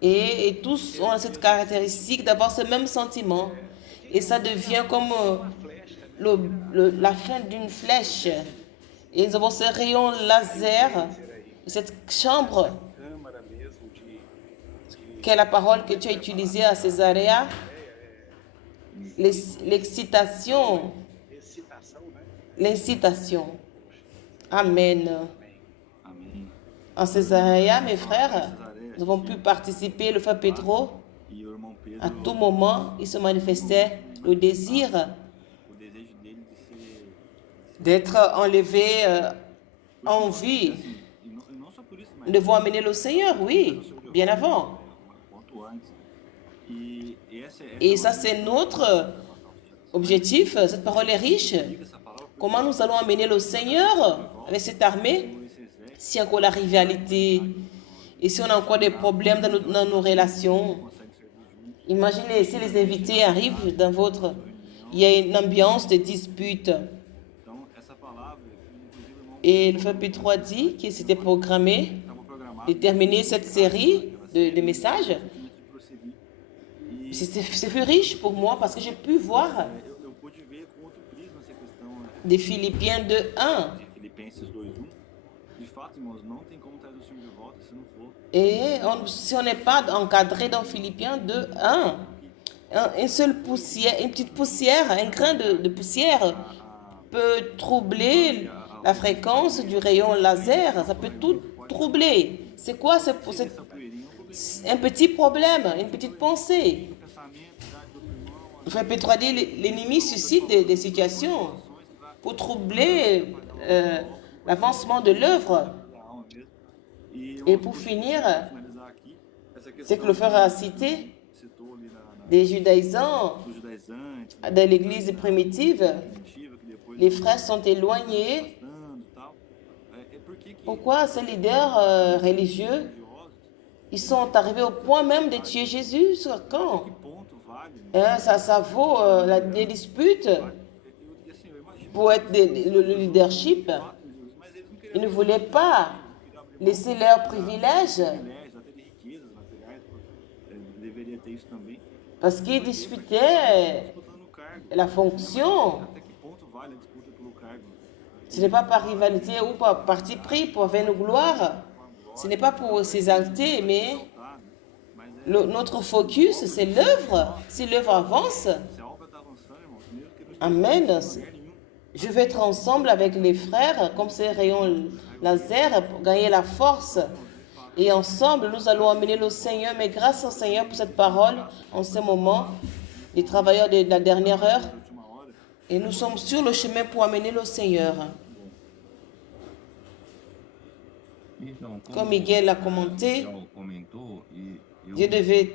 Et tous ont cette caractéristique d'avoir ce même sentiment. Et ça devient comme la fin d'une flèche. Et nous avons ce rayon laser, cette chambre, qui est la parole que tu as utilisée à Césarea. l'excitation. L'incitation. Amen. En Césarea, mes frères, nous avons pu participer, le frère Pedro, à tout moment, il se manifestait le désir d'être enlevé en vie. Nous devons amener le Seigneur, oui, bien avant. Et ça, c'est notre objectif. Cette parole est riche. Comment nous allons amener le Seigneur avec cette armée? Si encore la rivalité et si on a encore des problèmes dans nos relations. Imaginez si les invités arrivent dans votre... Il y a une ambiance de dispute. Et le frère Pedro a dit qu'il s'était programmé de terminer cette série de messages. C'est fait riche pour moi parce que j'ai pu voir des Philippiens 2:1. Et si on n'est pas encadré dans Philippiens 2:1, une petite poussière, un grain de poussière peut troubler la fréquence du rayon laser. Ça peut tout troubler. C'est quoi? C'est un petit problème, une petite pensée. Le frère Pedro a dit l'ennemi suscite des situations pour troubler l'avancement de l'œuvre. Et pour finir, c'est que le frère a cité des judaïsants de l'église primitive. Les frères sont éloignés. Pourquoi ces leaders religieux, ils sont arrivés au point même de tuer Jésus? Quand ça vaut les disputes pour être le leadership. Ils ne voulaient pas laisser leurs privilèges parce qu'ils disputaient la fonction. Ce n'est pas par rivalité ou par parti pris pour avoir une gloire. Ce n'est pas pour s'exalter, mais notre focus, c'est l'œuvre. Si l'œuvre avance, amen. Je vais être ensemble avec les frères, comme ces rayons laser, pour gagner la force. Et ensemble, nous allons amener le Seigneur. Mais grâce au Seigneur pour cette parole, en ce moment, les travailleurs de la dernière heure, et nous sommes sur le chemin pour amener le Seigneur. Comme Miguel l'a commenté, Dieu devait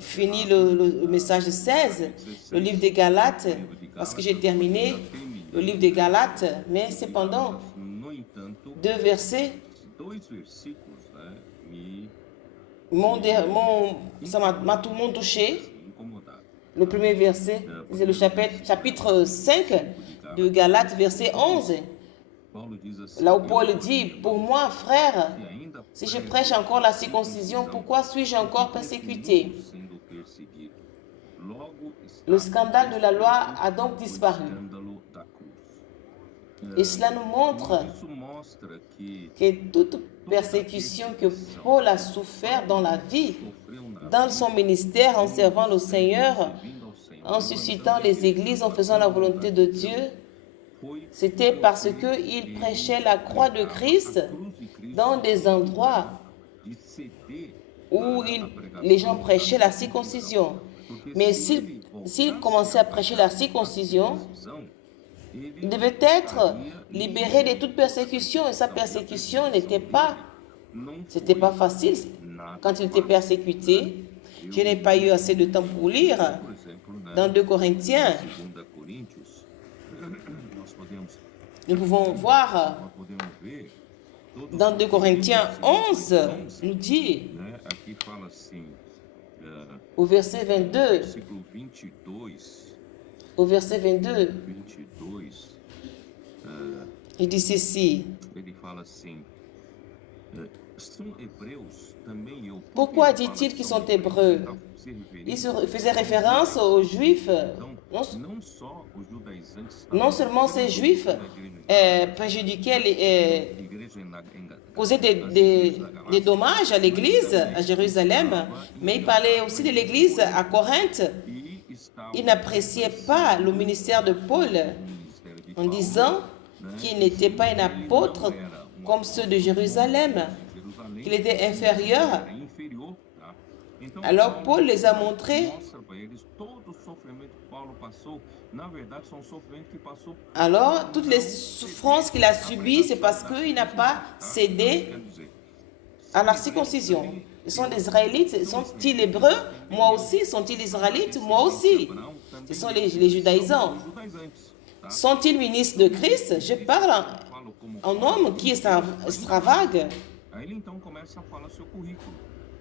finir le message 16, le livre des Galates, parce que j'ai terminé le livre des Galates, mais cependant, deux versets ça m'a tout le monde touché. Le premier verset, c'est le chapitre 5 de Galates, verset 11. Là où Paul dit, pour moi, frère, si je prêche encore la circoncision, pourquoi suis-je encore persécuté? Le scandale de la loi a donc disparu. Et cela nous montre que toute persécution que Paul a souffert dans la vie, dans son ministère, en servant le Seigneur, en suscitant les églises, en faisant la volonté de Dieu, c'était parce qu'il prêchait la croix de Christ dans des endroits où les gens prêchaient la circoncision. Mais s'il commençait à prêcher la circoncision, il devait être libéré de toute persécution. Et sa persécution n'était pas, c'était pas facile. Quand il était persécuté, je n'ai pas eu assez de temps pour lire. Dans 2 Corinthiens, nous pouvons voir, dans 2 Corinthiens 11, nous dit, au verset 22, il dit ceci. Pourquoi dit-il qu'ils sont hébreux? Il faisait référence aux Juifs. Non seulement ces Juifs préjudiquaient, causaient des dommages à l'Église à Jérusalem, mais il parlait aussi de l'Église à Corinthe. il n'appréciait pas le ministère de Paul en disant qu'il n'était pas un apôtre comme ceux de Jérusalem, qu'il était inférieur. Alors Paul les a montrés. Alors, toutes les souffrances qu'il a subies, c'est parce qu'il n'a pas cédé à la circoncision. Ils sont des Israélites, sont-ils hébreux? Moi aussi. Sont-ils israélites? Moi aussi. Ce sont les judaïsants. Sont-ils ministres de Christ? Je parle en homme qui est extravague.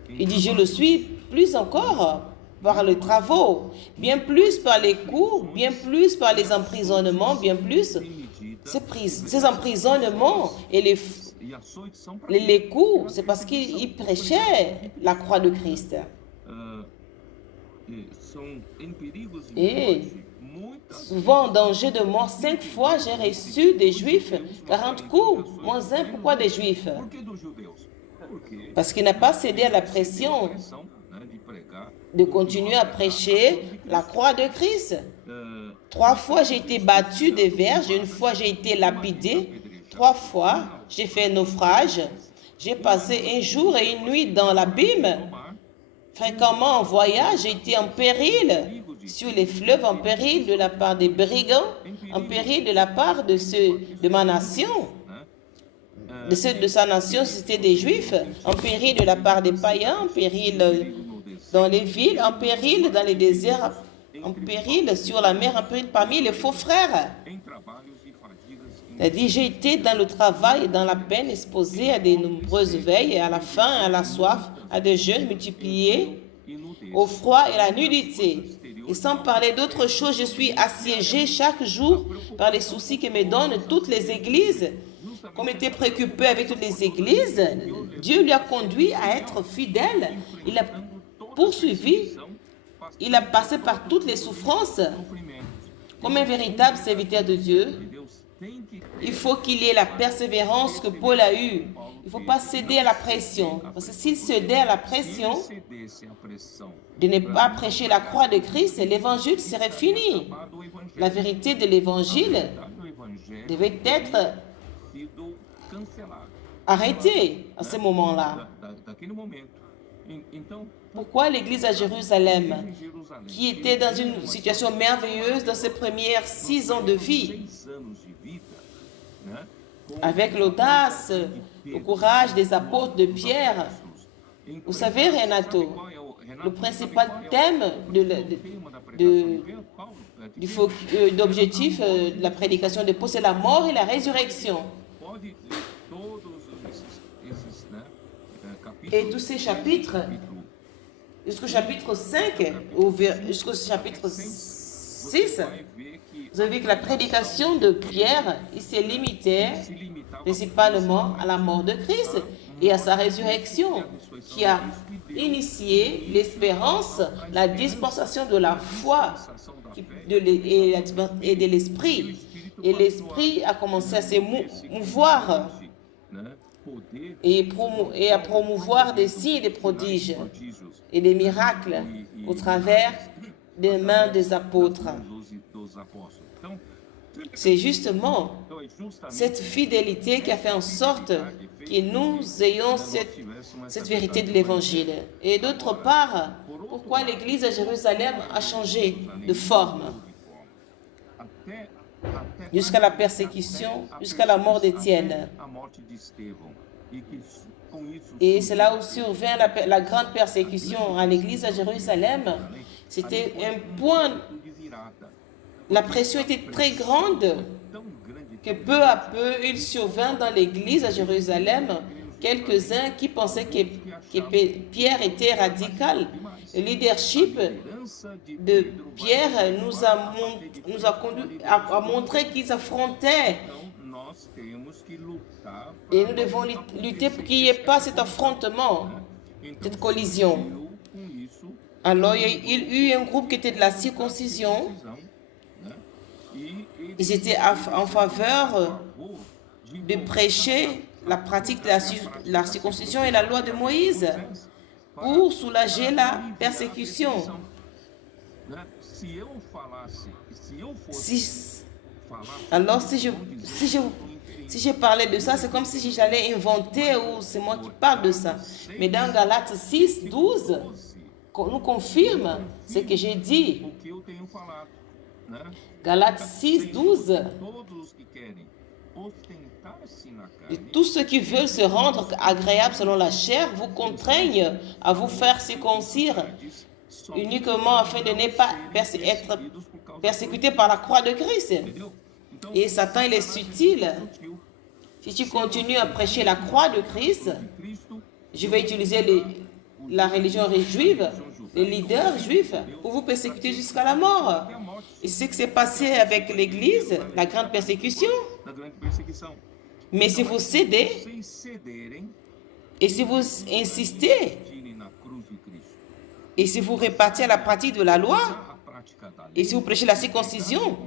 Il dit, je le suis plus encore par les travaux, bien plus par les coups, bien plus par les emprisonnements, bien plus. Ces emprisonnements et les coups, c'est parce qu'il prêchait la croix de Christ. Et souvent en danger de mort, 5 fois j'ai reçu des Juifs 40 coups, moins 1. Pourquoi des Juifs? Parce qu'il n'a pas cédé à la pression de continuer à prêcher la croix de Christ. 3 fois j'ai été battu des verges, 1 fois j'ai été lapidé, 3 fois j'ai fait un naufrage, j'ai passé 1 jour et 1 nuit dans l'abîme. Fréquemment en voyage, j'ai été en péril sur les fleuves, en péril de la part des brigands, en péril de la part de ceux de ma nation. De ceux de sa nation, c'était des Juifs, en péril de la part des païens, en péril dans les villes, en péril dans les déserts, en péril sur la mer, en péril parmi les faux frères. C'est-à-dire, j'ai été dans le travail et dans la peine, exposé à de nombreuses veilles, à la faim, à la soif, à des jeûnes multipliés, au froid et à la nudité. Et sans parler d'autre chose, je suis assiégé chaque jour par les soucis que me donnent toutes les églises. Comme il était préoccupé avec toutes les églises, Dieu lui a conduit à être fidèle. Il a poursuivi, il a passé par toutes les souffrances. Comme un véritable serviteur de Dieu, il faut qu'il y ait la persévérance que Paul a eue. Il ne faut pas céder à la pression. Parce que s'il cédait à la pression de ne pas prêcher la croix de Christ, l'évangile serait fini. La vérité de l'évangile devait être arrêtée à ce moment-là. Pourquoi l'église à Jérusalem, qui était dans une situation merveilleuse dans ses premières 6 ans de vie, avec l'audace, le courage des apôtres de Pierre? Vous savez, Renato, le principal thème d'objectif de la prédication de Paul, c'est la mort et la résurrection. Et tous ces chapitres, jusqu'au chapitre 5, jusqu'au chapitre 6, vous avez vu que la prédication de Pierre, il s'est limité principalement à la mort de Christ et à sa résurrection, qui a initié l'espérance, la dispensation de la foi et de l'esprit. Et l'esprit a commencé à se mouvoir et à promouvoir des signes, des prodiges et des miracles au travers des mains des apôtres. C'est justement cette fidélité qui a fait en sorte que nous ayons cette vérité de l'Évangile. Et d'autre part, pourquoi l'Église à Jérusalem a changé de forme jusqu'à la persécution, jusqu'à la mort d'Étienne. Et c'est là où survint la grande persécution à l'Église à Jérusalem. C'était un point. La pression était très grande que peu à peu, il survint dans l'Église à Jérusalem quelques-uns qui pensaient que Pierre était radical. Le leadership de Pierre nous a conduit à montrer qu'ils affrontaient. Et nous devons lutter pour qu'il n'y ait pas cet affrontement, cette collision. Alors, il y eut un groupe qui était de la circoncision. Ils étaient en faveur de prêcher la pratique de la circoncision et la loi de Moïse pour soulager la persécution. Alors, si je parlais de ça, c'est comme si j'allais inventer ou c'est moi qui parle de ça. Mais dans Galates 6, 12, nous confirme ce que j'ai dit. Galates 6, 12. Et tous ceux qui veulent se rendre agréables selon la chair vous contraignent à vous faire circoncire uniquement afin de ne pas être persécuté par la croix de Christ. Et Satan, il est subtil. Si tu continues à prêcher la croix de Christ, je vais utiliser la religion juive, les leaders juifs, pour vous persécuter jusqu'à la mort. Et c'est ce qui s'est passé avec l'Église, la grande persécution. Mais si vous cédez, et si vous insistez, et si vous répartez à la pratique de la loi, et si vous prêchez la circoncision,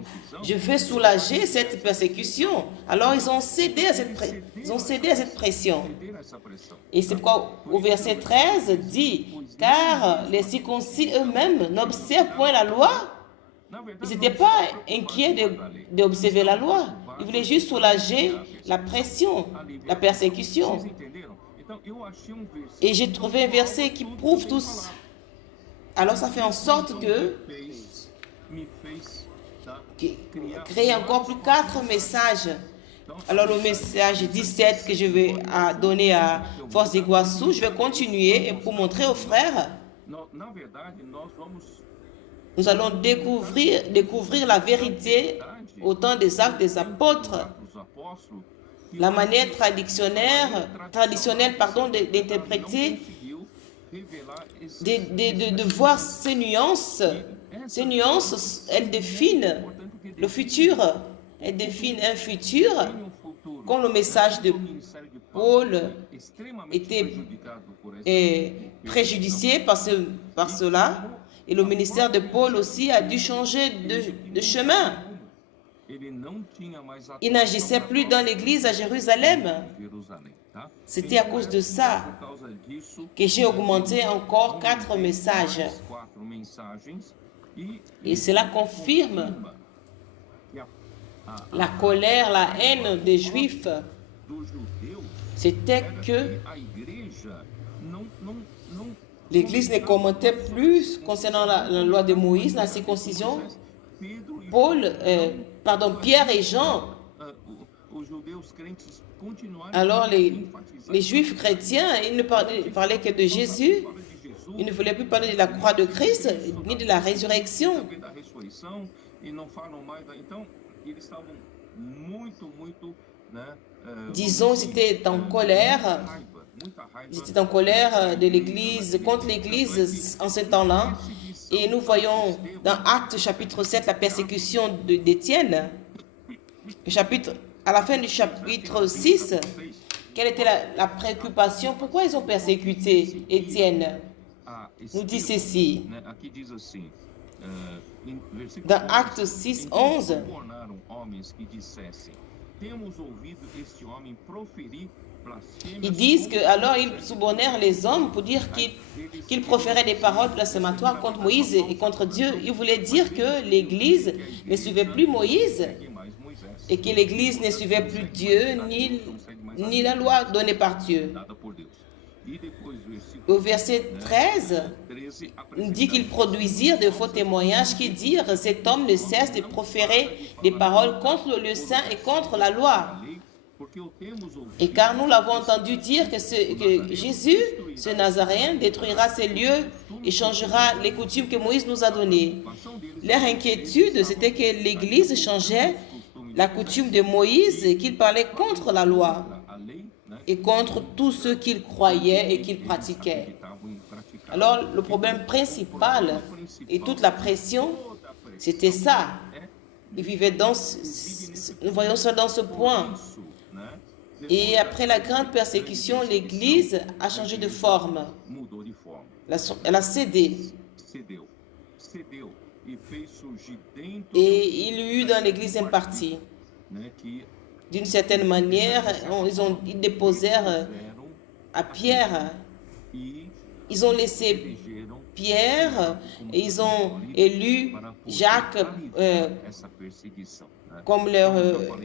je vais soulager cette persécution. Alors ils ont cédé à cette pression. Et c'est pourquoi au verset 13 dit, car les circoncis eux-mêmes n'observent point la loi. Ils n'étaient pas inquiets d'observer la loi. Ils voulaient juste soulager la pression, la persécution. Et j'ai trouvé un verset qui prouve tout. Alors ça fait en sorte que créer encore plus 4 messages. Alors le message 17 que je vais donner à Force d'Iguaçu, je vais continuer pour montrer aux frères. Nous allons découvrir la vérité au temps des actes des apôtres. La manière traditionnelle d'interpréter, de voir ces nuances. Ces nuances, elles définissent le futur. Elles définissent un futur. Quand le message de Paul était préjudicié par cela, et le ministère de Paul aussi a dû changer de chemin. Il n'agissait plus dans l'église à Jérusalem. C'était à cause de ça que j'ai augmenté encore 4 messages. Et cela confirme la colère, la haine des Juifs. C'était que l'Église ne commentait plus concernant la loi de Moïse, la circoncision. Pierre et Jean. Alors les Juifs chrétiens, ils ne parlaient que de Jésus. Ils ne voulaient plus parler de la croix de Christ, ni de la résurrection. Disons, ils étaient en colère. Ils étaient en colère de l'Église, contre l'Église en ce temps-là. Et nous voyons dans Actes chapitre 7 la persécution d'Étienne. À la fin du chapitre 6, quelle était la préoccupation? Pourquoi ils ont persécuté Étienne? Nous dit ceci. Dans Actes 6, 11, ils disent que alors ils subornèrent les hommes pour dire qu'ils proféraient des paroles blasphématoires contre Moïse et contre Dieu. Ils voulaient dire que l'Église ne suivait plus Moïse et que l'Église ne suivait plus Dieu ni la loi donnée par Dieu. Au verset 13, il dit qu'ils produisirent de faux témoignages qui dirent « Cet homme ne cesse de proférer des paroles contre le lieu saint et contre la loi. » Et car nous l'avons entendu dire que Jésus, ce Nazaréen, détruira ces lieux et changera les coutumes que Moïse nous a données. Leur inquiétude, c'était que l'Église changeait la coutume de Moïse et qu'il parlait contre la loi et contre tous ceux qu'ils croyaient et qu'ils pratiquaient. Alors, le problème principal et toute la pression, c'était ça. Ils vivaient nous voyons ça dans ce point. Et après la grande persécution, l'Église a changé de forme. Elle a cédé. Et il y eut dans l'Église un parti. D'une certaine manière, ils déposèrent à Pierre Ils ont laissé Pierre et ils ont élu Jacques comme leur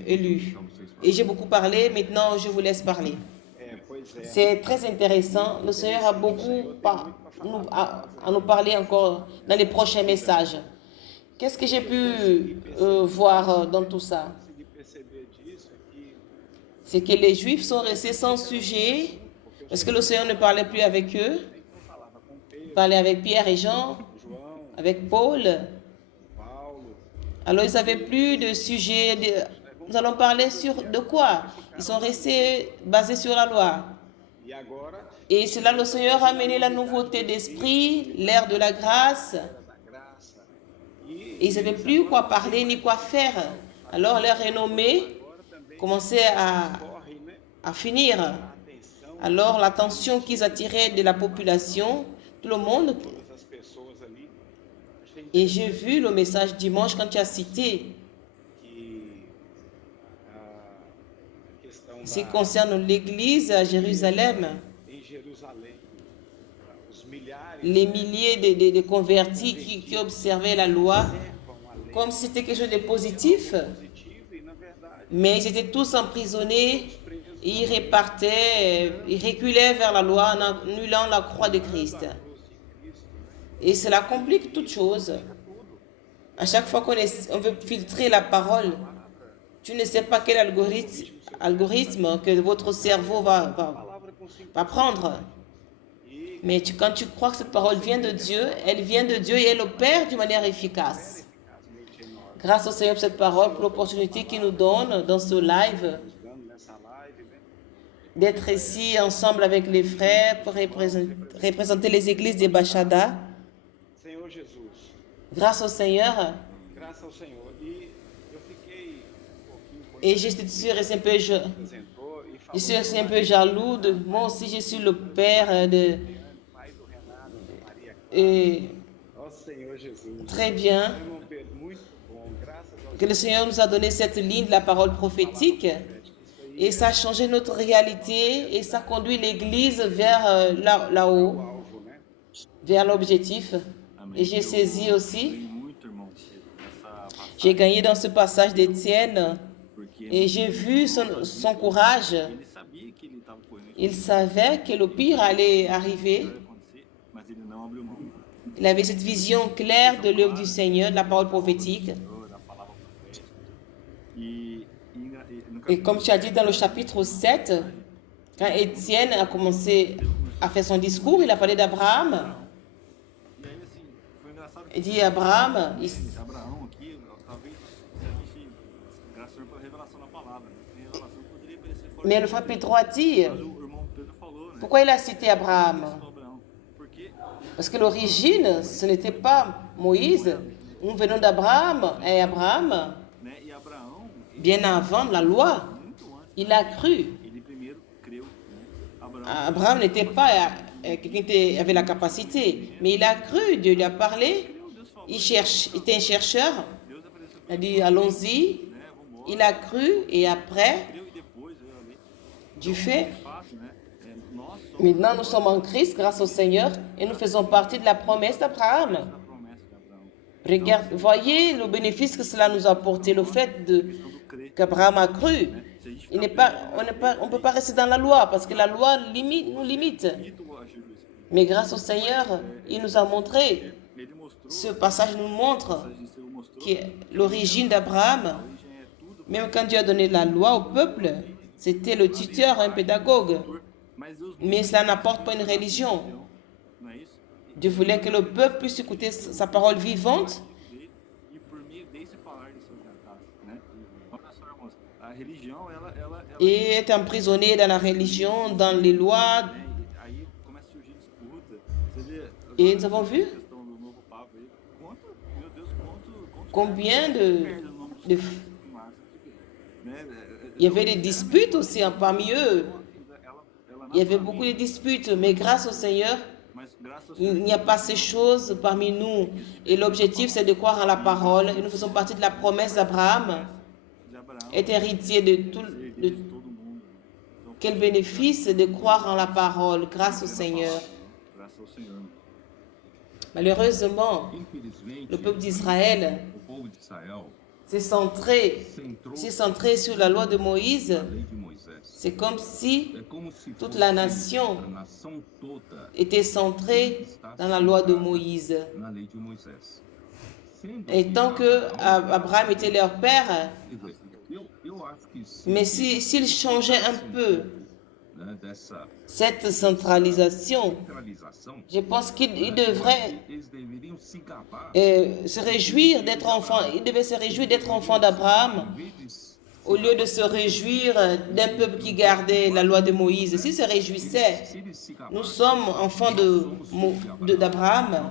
élu. Et j'ai beaucoup parlé, maintenant je vous laisse parler. C'est très intéressant. Le Seigneur a beaucoup à nous parler encore dans les prochains messages. Qu'est-ce que j'ai pu voir dans tout ça? C'est que les Juifs sont restés sans sujet parce que le Seigneur ne parlait plus avec eux. Il parlait avec Pierre et Jean, avec Paul. Alors ils n'avaient plus de sujet. Nous allons parler de quoi? Ils sont restés basés sur la loi. Et c'est là le Seigneur a amené la nouveauté d'esprit, l'ère de la grâce. Et ils n'avaient plus quoi parler ni quoi faire. Alors leur renommée commençait à finir. Alors l'attention qu'ils attiraient de la population, tout le monde. Et j'ai vu le message dimanche quand tu as cité ce qui concerne l'église à Jérusalem. Les milliers de convertis qui observaient la loi comme si c'était quelque chose de positif. Mais ils étaient tous emprisonnés et ils reculaient vers la loi en annulant la croix de Christ. Et cela complique toute chose. À chaque fois qu'on veut filtrer la parole, tu ne sais pas quel algorithme que votre cerveau va prendre. Mais quand tu crois que cette parole vient de Dieu, elle vient de Dieu et elle opère d'une manière efficace. Grâce au Seigneur pour cette parole, pour l'opportunité qu'il nous donne dans ce live, d'être ici ensemble avec les frères pour représenter les églises de Baixada. Grâce au Seigneur. Et je suis un peu jaloux. Moi aussi, je suis le père de... Et très bien que le Seigneur nous a donné cette ligne de la parole prophétique et ça a changé notre réalité et ça conduit l'Église vers là-haut, vers l'objectif. Et j'ai saisi aussi, j'ai gagné dans ce passage d'Étienne et j'ai vu son courage. Il savait que le pire allait arriver. Il avait cette vision claire de l'œuvre du Seigneur, de la parole prophétique. Et comme tu as dit dans le chapitre 7, quand Étienne a commencé à faire son discours, il a parlé d'Abraham. Il dit Abraham, mais le frère Pedro a dit, pourquoi il a cité Abraham? Parce que l'origine, ce n'était pas Moïse. Nous venons d'Abraham. Et Abraham, bien avant la loi, il a cru. Abraham n'était pas quelqu'un qui avait la capacité, mais il a cru. Dieu lui a parlé. Il était un chercheur. Il a dit, allons-y. Il a cru et après, du fait, maintenant nous sommes en Christ grâce au Seigneur et nous faisons partie de la promesse d'Abraham. Voyez le bénéfice que cela nous a apporté, le fait qu'Abraham a cru. On ne peut pas rester dans la loi parce que la loi nous limite. Mais grâce au Seigneur, il nous a montré, ce passage nous montre que l'origine d'Abraham, même quand Dieu a donné la loi au peuple, c'était le tuteur, un pédagogue. Mais cela n'apporte pas une religion. Dieu voulait que le peuple puisse écouter sa parole vivante. Et être emprisonné dans la religion, dans les lois. Et nous avons vu combien il y avait des disputes aussi parmi eux. Il y avait beaucoup de disputes, mais grâce au Seigneur, il n'y a pas ces choses parmi nous. Et l'objectif, c'est de croire en la parole. Et nous faisons partie de la promesse d'Abraham, est héritier de tout. Quel bénéfice de croire en la parole grâce au Seigneur. Malheureusement, le peuple d'Israël o povo de Israel s'est centré sur la loi de Moïse. na lei de Moisés. C'est comme si É como se toute fosse la nation a nação toda était centrée dans la loi de Moïse. na lei de Moisés. Sendo Et que tant que Abraham était leur père, eu acho que se mais s'il changeait un peu né, dessa cette centralisation, centralização, je pense qu'il devrait eles deveriam se gabar se réjouir d'être enfant. Il devait se réjouir d'être enfant d'Abraham em vez au lieu de se réjouir d'un peuple qui gardait la loi de Moïse. S'il se réjouissait, se eles se gabarem, nous sommes enfants d'Abraham,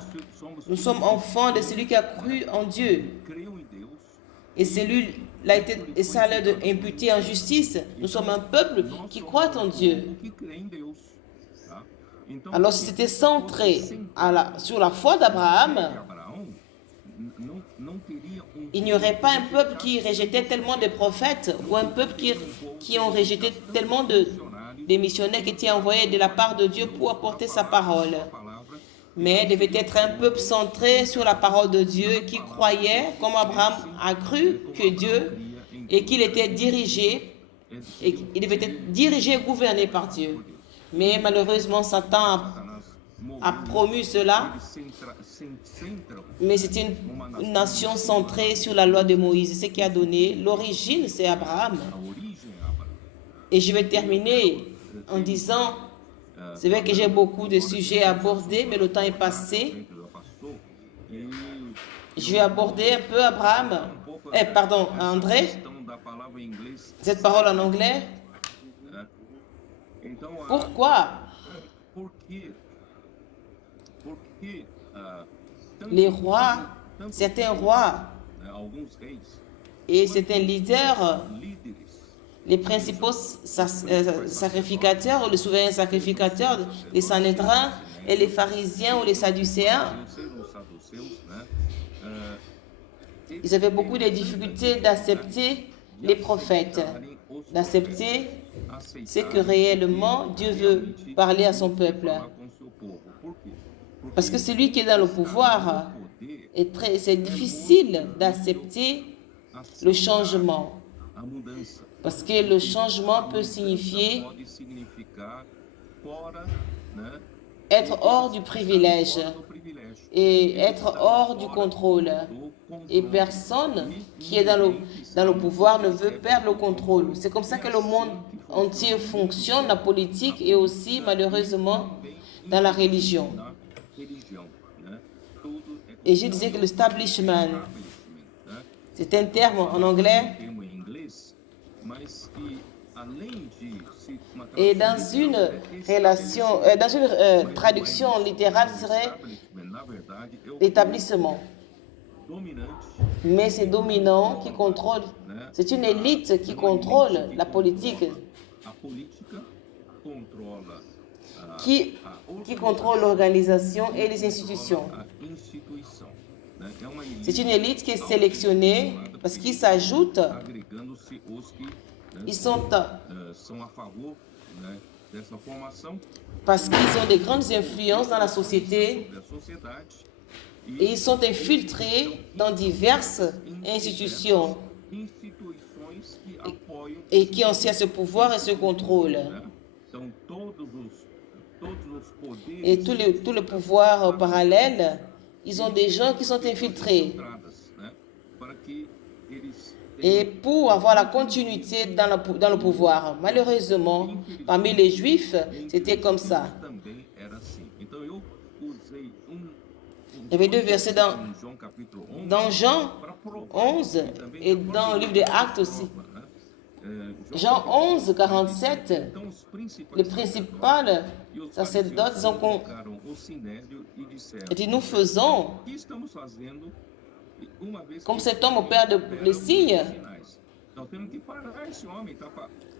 nous sommes enfants de celui qui a cru en Dieu. creiam em Deus, Et ça leur est imputé en justice. Nous sommes un peuple qui croit en Dieu. que crê em Deus. Tá? Então, Alors si c'était centré sur la foi d'Abraham, Abraão não teria il n'y aurait pas un peuple qui rejetait tellement de prophètes ou un peuple qui ont rejeté tellement de missionnaires qui étaient envoyés de la part de Dieu pour apporter sa parole. palavra Mais devait être un peuple centré sur la parole de Dieu qui croyait, comme Abraham a cru que Dieu, et qu'il était dirigé, et il devait être dirigé et gouverné par Dieu. Mais malheureusement, Satan a promu cela, centram mais c'était une nation centrée sur la loi de Moïse. Ce qui a donné l'origine, c'est Abraham. a origem a Abraão. Et je vais terminer en disant, c'est vrai que j'ai beaucoup de sujets à aborder, mais le temps est passé. Já passou e Je vais aborder un peu Abraham, André, questão da palavra em inglês. cette parole en anglais. Então, Pourquoi porque les rois, certains rois alguns reis, et certains leaders, líderes, les principaux sacrificateurs ou les souverains sacrificateurs, les Sanhédrins et les pharisiens ou les sadducéens, não sei os saduceus, né? ils avaient beaucoup de difficultés d'accepter les prophètes, d'accepter ce que réellement Dieu veut parler à son peuple. Falar com o seu povo. Por quê? Parce que celui qui est dans le pouvoir, c'est difficile d'accepter le changement. A mudança Parce que le changement peut signifier pode significar fora, né, être hors du privilège do privilégio, et être hors du contrôle. do Et controle. personne qui est dans le pouvoir ne veut perdre le contrôle. C'est comme ça que le monde entier fonctionne, la politique et aussi malheureusement dans la religion. Na religião, né? Tudo é Et je disais que le establishment, establishment, né? c'est un terme en anglais. Termo em inglês, mas que além de se uma Et dans une relation, dans une traduction littérale serait establishment, na verdade, é o l'établissement. dominante, Mais c'est dominant qui contrôle. né? C'est une élite qui contrôle la politique, A política controla qui contrôle l'organisation et les institutions. a instituição, né? É uma elite C'est une élite qui est sélectionnée parce qu'ils s'ajoutent, agregando-se os que, né, ils sont, são a favor, né, dessa formação parce qu'ils ont de grandes influences dans la société da sociedade et ils sont infiltrés dans diverses institutions instituições que apoiam, et qui ont ce pouvoir et ce contrôle. né? Então todos os poderes Et tout le pouvoir parallèle, ils ont des gens qui sont infiltrés. entradas, né? Para que eles Et pour avoir la continuité dans le pouvoir, malheureusement, parmi les Juifs, c'était comme ça. também era assim. Então eu usei Il y avait deux versets dans João capítulo 11 Jean para provar 11 et dans le livre des Actes aussi. Jean 11, 47, Então os principais le principal e os sacerdote, ils ont convocaram o sinédrio e disseram: dit, nous faisons o que estamos fazendo uma vez comme que cet homme opère des signes. sinais? Nós temos que parar esse homem, tá?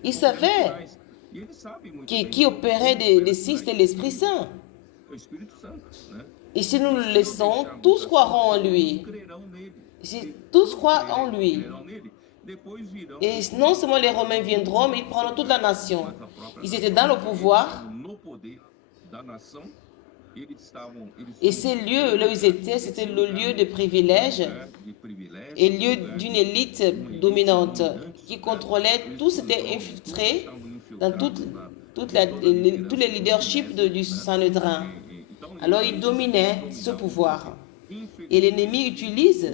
Ils savaient E ele sabe muito qui opérait des signes, c'était l'Esprit Saint. o Espírito Santo, né? Et si nous le laissons, tous croiront en lui. Crerão nele, Si tous croient en lui. crerão nele. Depois virão Et non seulement les Romains viendront, mais ils prendront toute la nation. a própria Ils étaient dans le pouvoir, no poder da nação, Et ces lieux, là où ils étaient, c'était le lieu de privilège et lieu d'une élite dominante qui contrôlait, tout s'était infiltré dans tous les leaderships du Sanhédrin. Alors ils dominaient ce pouvoir. Et l'ennemi utilise.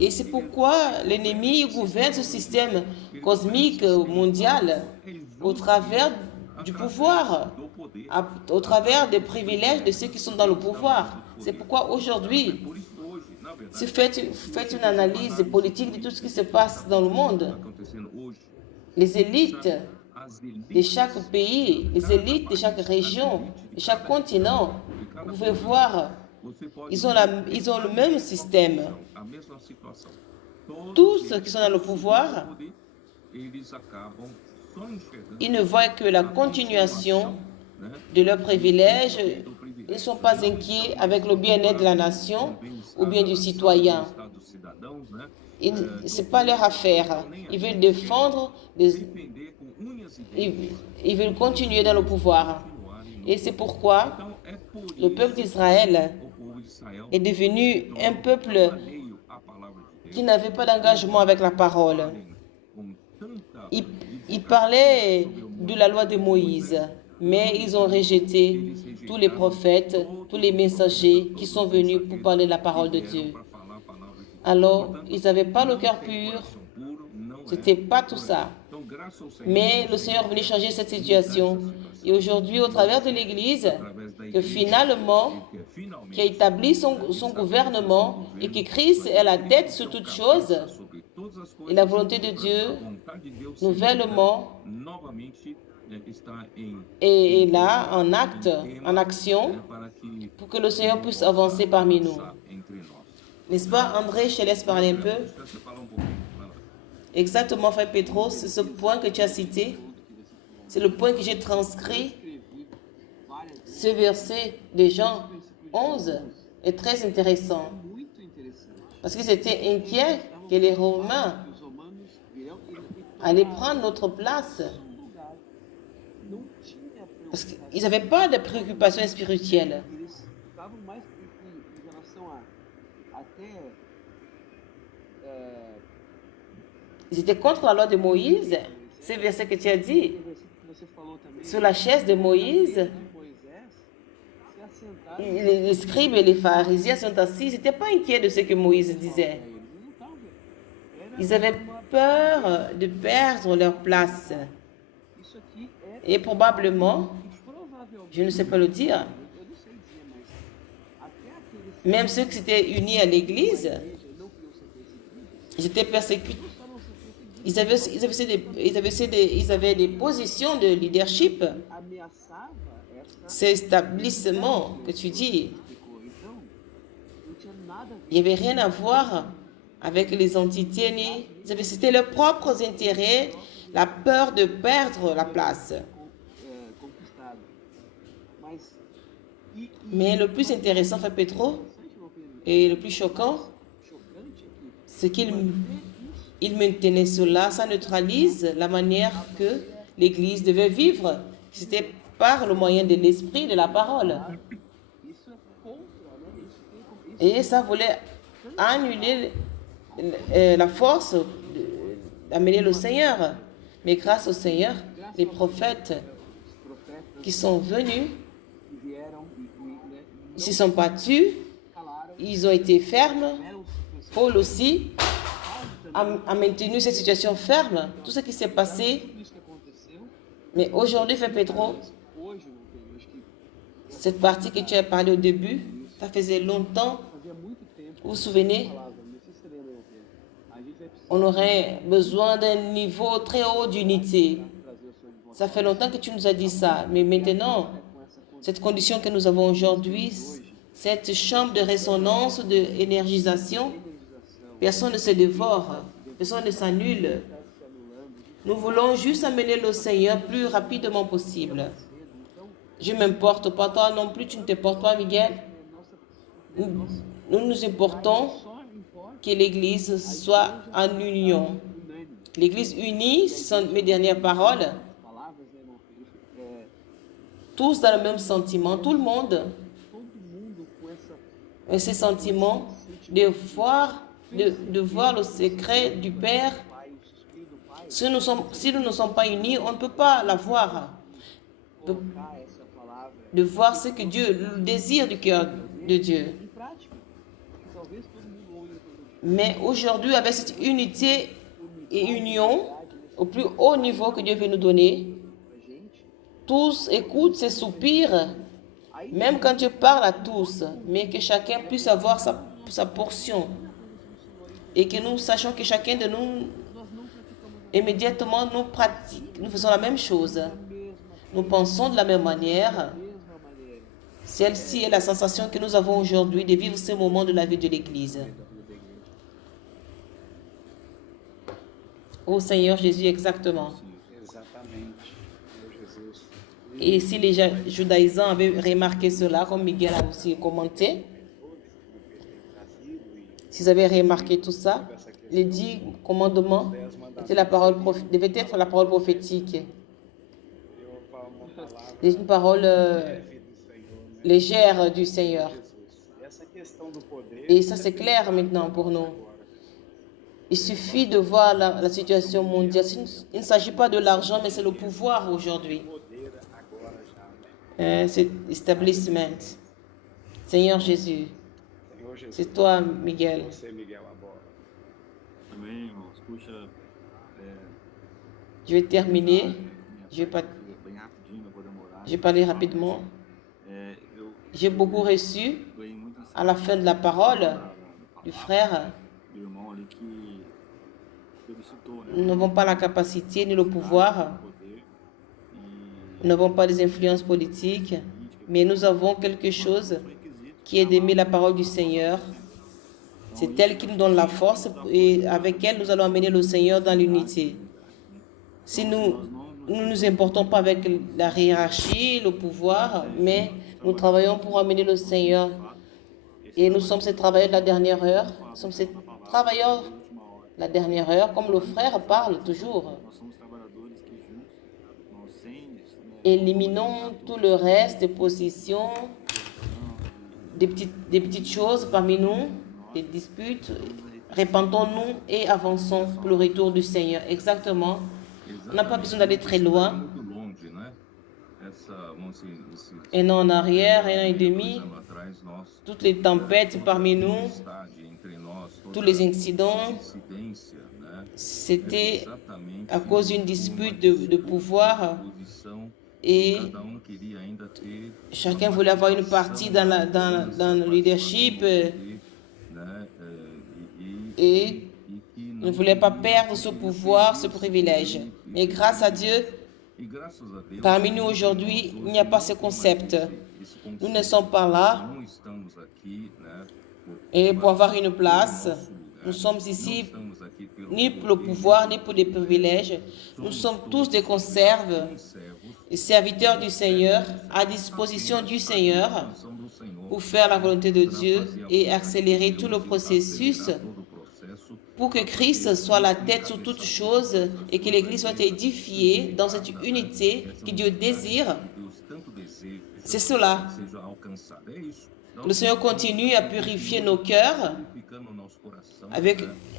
Et c'est pourquoi l'ennemi gouverne ce système cosmique mondial au travers du pouvoir, au travers des privilèges de ceux qui sont dans le pouvoir. C'est pourquoi aujourd'hui, si vous faites une analyse politique de tout ce qui se passe dans le monde, les élites de chaque pays, les élites de chaque région, de chaque continent, vous pouvez voir, ils ont le même système. Tous ceux qui sont dans le pouvoir, ils ne voient que la continuation de leurs privilèges. Ils ne sont pas inquiets avec le bien-être de la nation ou bien du citoyen. Ce n'est pas leur affaire. Ils veulent défendre, ils veulent continuer dans le pouvoir. Et c'est pourquoi le peuple d'Israël est devenu un peuple qui n'avait pas d'engagement avec la parole. Ils parlaient de la loi de Moïse, mais ils ont rejeté tous les prophètes, tous les messagers qui sont venus pour parler de la parole de Dieu. Alors, ils n'avaient pas le cœur pur, ce n'était pas tout ça. Mais le Seigneur venait changer cette situation. Et aujourd'hui, au travers de l'Église, que finalement, qui a établi son gouvernement et que Christ est la tête sur toutes choses, et la volonté de Dieu, nouvellement, est là, en acte, en action, pour que le Seigneur puisse avancer parmi nous. N'est-ce pas, André? Je te laisse parler un peu. Exactement, frère Pétro, c'est ce point que tu as cité. C'est le point que j'ai transcrit. Ce verset de Jean 11 est très intéressant. Parce qu'ils étaient inquiets que les Romains allaient prendre notre place. Parce qu'ils n'avaient pas de préoccupation spirituelle. Ils étaient contre la loi de Moïse. C'est le verset que tu as dit. Sur la chaise de Moïse, les scribes et les pharisiens sont assis. Ils n'étaient pas inquiets de ce que Moïse disait. Ils avaient peur de perdre leur place. Et probablement, je ne sais pas le dire, même ceux qui s'étaient unis à l'église, ils étaient persécutés. Ils avaient des positions de leadership. Ces établissements que tu dis, il n'y avait rien à voir avec les entités. C'était leurs propres intérêts, la peur de perdre la place. Mais le plus intéressant, frère Pétro, et le plus choquant, c'est qu'il maintenait cela, ça neutralise la manière que l'Église devait vivre. C'était par le moyen de l'esprit, de la parole. Et ça voulait annuler la force d'amener le Seigneur. Mais grâce au Seigneur, les prophètes qui sont venus, ils se sont battus, ils ont été fermes. Paul aussi a maintenu cette situation ferme. Tout ce qui s'est passé. Mais aujourd'hui, frère Pétro, cette partie que tu as parlé au début, ça faisait longtemps. Vous vous souvenez? On aurait besoin d'un niveau très haut d'unité. Ça fait longtemps que tu nous as dit ça. Mais maintenant, cette condition que nous avons aujourd'hui, cette chambre de résonance, d'énergisation, personne ne se dévore, personne ne s'annule. Nous voulons juste amener le Seigneur plus rapidement possible. Je ne m'importe pas, toi non plus, tu ne t'importes pas, Miguel. Nous nous importons que l'Église soit en union. L'Église unie, ce sont mes dernières paroles. tous dans le même sentiment, tout le monde, et ce sentiment de voir le secret du Père. Si nous ne sommes pas unis, on ne peut pas l'avoir. De voir ce que Dieu, le désir du cœur de Dieu. Mais aujourd'hui, avec cette unité et union, au plus haut niveau que Dieu veut nous donner, tous écoutent ces soupirs, même quand Dieu parle à tous, mais que chacun puisse avoir sa portion. Et que nous sachions que chacun de nous, immédiatement, nous faisons la même chose. Nous pensons de la même manière. Celle-ci est la sensation que nous avons aujourd'hui de vivre ce moment de la vie de l'Église. Ô Seigneur Jésus, exactement. Et si les judaïsants avaient remarqué cela, comme Miguel a aussi commenté, s'ils avaient remarqué tout ça, les 10 commandements devaient être la parole prophétique. Une parole légère du Seigneur. Et ça, c'est clair maintenant pour nous. Il suffit de voir la situation mondiale. Il ne s'agit pas de l'argent, mais c'est le pouvoir aujourd'hui. C'est establishment. Seigneur Jésus, c'est toi, Miguel. Je vais terminer. Je vais parler rapidement. J'ai beaucoup reçu à la fin de la parole du frère. Nous n'avons pas la capacité ni le pouvoir. Nous n'avons pas des influences politiques, mais nous avons quelque chose qui est d'aimer la parole du Seigneur. C'est elle qui nous donne la force et avec elle, nous allons amener le Seigneur dans l'unité. Si nous ne nous importons pas avec la hiérarchie, le pouvoir, mais nous travaillons pour amener le Seigneur. Et nous sommes ces travailleurs de la dernière heure. Nous sommes ces travailleurs de la dernière heure, comme le frère parle toujours. Éliminons tout le reste des positions, des petites choses parmi nous, des disputes. Répandons-nous et avançons pour le retour du Seigneur. Exactement. On n'a pas besoin d'aller très loin. Un an en arrière, 1 an et demi, toutes les tempêtes parmi nous, tous les incidents, c'était à cause d'une dispute de pouvoir et chacun voulait avoir une partie dans le leadership et ne voulait pas perdre ce pouvoir, ce privilège. Mais grâce à Dieu, parmi nous aujourd'hui, il n'y a pas ce concept. Nous ne sommes pas là et pour avoir une place. Nous sommes ici ni pour le pouvoir, ni pour les privilèges. Nous sommes tous des conserves et serviteurs du Seigneur, à disposition du Seigneur pour faire la volonté de Dieu et accélérer tout le processus pour que Christ soit la tête sur toutes choses et que l'Église soit édifiée dans cette unité que Dieu désire. C'est cela. Le Seigneur continue à purifier nos cœurs,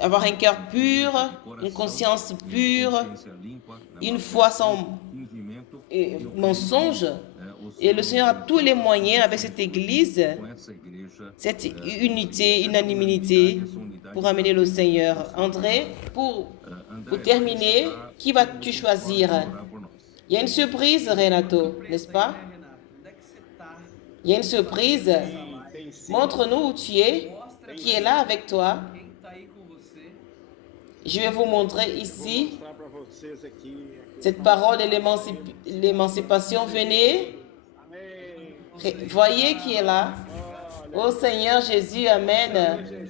avoir un cœur pur, une conscience pure, une foi sans mensonge. Et le Seigneur a tous les moyens avec cette Église, cette unité, unanimité, pour amener le Seigneur. André, pour terminer, qui vas-tu choisir? Il y a une surprise, Renato, n'est-ce pas? Il y a une surprise. Montre-nous où tu es, qui est là avec toi. Je vais vous montrer ici cette parole de l'émancipation. Venez, voyez qui est là. Ô Seigneur Jésus, Amen.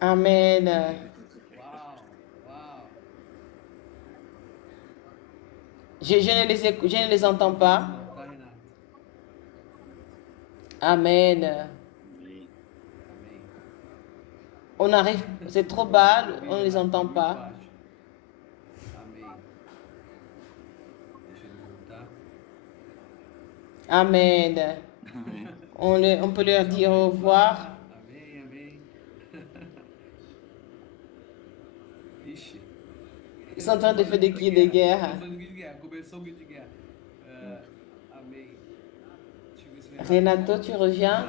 Amen. Je ne les entends pas. Amen. On arrive, c'est trop bas, on ne les entend pas. Amen. On peut leur dire au revoir. Amém, amém. Ixi. Ils sont en train de faire des cris de guerre. Começou o grito de guerra. Amém. Deixa eu ver se o Renato, tu reviens?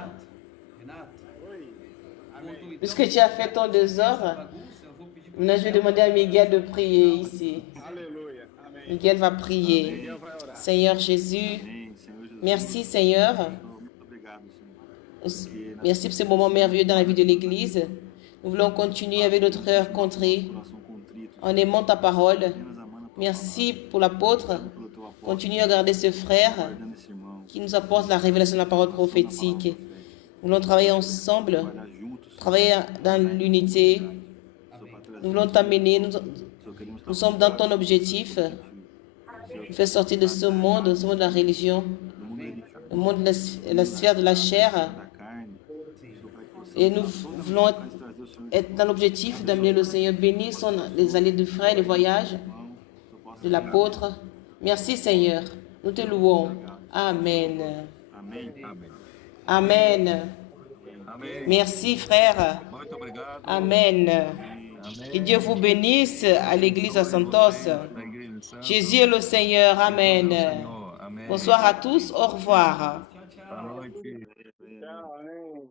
Renato? Voltou então. Puisque tu as fait ton désordre, Bagunça, eu vou pedir maintenant je vais demander à Miguel de prier ici. Aleluia. Amém. Miguel va prier. Miguel vai orar. Seigneur Jésus, Amém, Senhor Jesus. merci Seigneur. Muito obrigado, Senhor. Merci pour ce moment merveilleux dans la vie de l'Église. Nous voulons continuer avec notre cœur contré, Coração contrito, en aimant ta parole. apenas amando a tua Merci pour l'apôtre. palavra, pelo teu apóstolo, Continue à garder ce frère guardando esse irmão, qui nous apporte la révélation de la parole prophétique. Nous voulons travailler ensemble, trabalhar juntos, travailler dans l'unité. Senhor, para trazer Nous voulons t'amener. Nous queremos estar sommes dans ton objectif. Senhor, Nous faire sortir de ce monde de la religion, do mundo religioso, le monde de la sphère de la chair. da carne, Senhor, para que possamos Et nous voulons trazer o Senhor être dans l'objectif d'amener le Seigneur bénir les allées de frères, les voyages irmão, Senhor, possa de l'apôtre. Merci Seigneur. Nous te louons. Amen. Amém. Amém. Amen. Amém. Merci frère. Muito obrigado. Amen. Amém. Que Dieu vous bénisse à l'église à Santos. Da Igreja de Santos. Jésus est le Seigneur. Amen. Senhor. Amém. Bonsoir à tous. Au revoir. Boa noite. Tchau, amém.